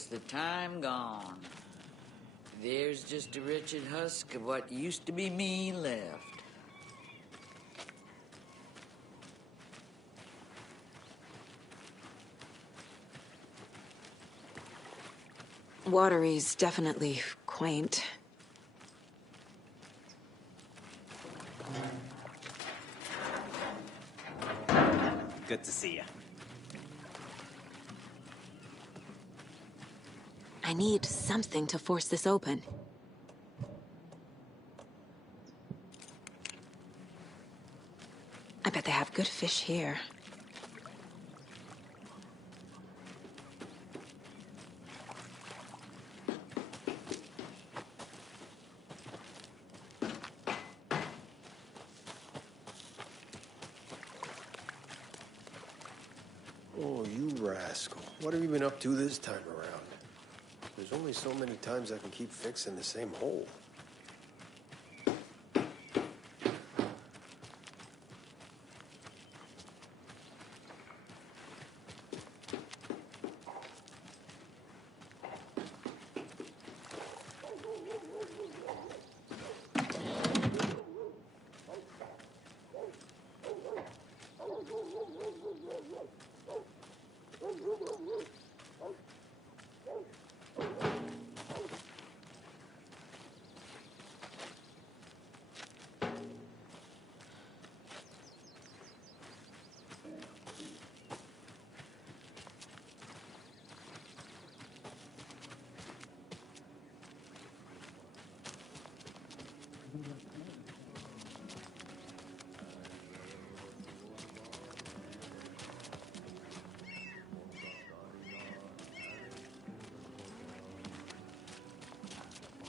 just the time gone. There's just a wretched husk of what used to be me left. Watery's definitely quaint. Good to see you. I need something to force this open. I bet they have good fish here. Oh, you rascal. What have you been up to this time around? There's only so many times I can keep fixing the same hole.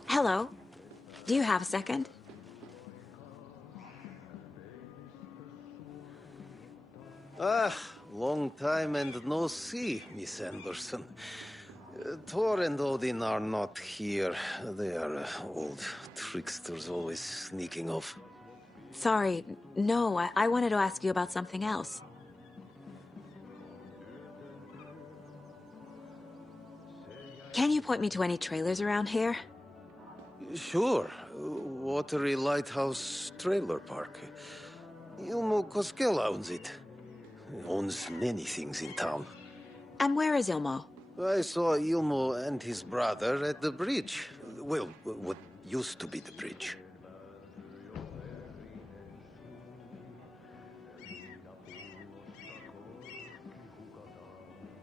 Hello. Do you have a second? Ah, long time and no see, Miss Anderson. Thor and Odin are not here. They are old tricksters always sneaking off. Sorry. No, I wanted to ask you about something else. Can you point me to any trailers around here? Sure. Watery Lighthouse Trailer Park. Ilmo Koskela owns it. Owns many things in town. And where is Ilmo? I saw Ilmo and his brother at the bridge. Well, what used to be the bridge.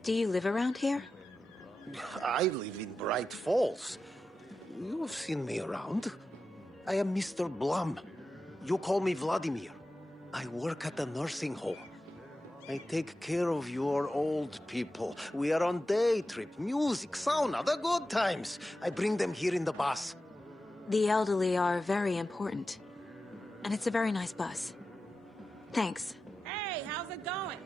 Do you live around here? I live in Bright Falls. You've seen me around. I am Mr. Blum. You call me Vladimir. I work at a nursing home. I take care of your old people. We are on day trip, music, sauna, the good times. I bring them here in the bus. The elderly are very important. And it's a very nice bus. Thanks. Hey, how's it going?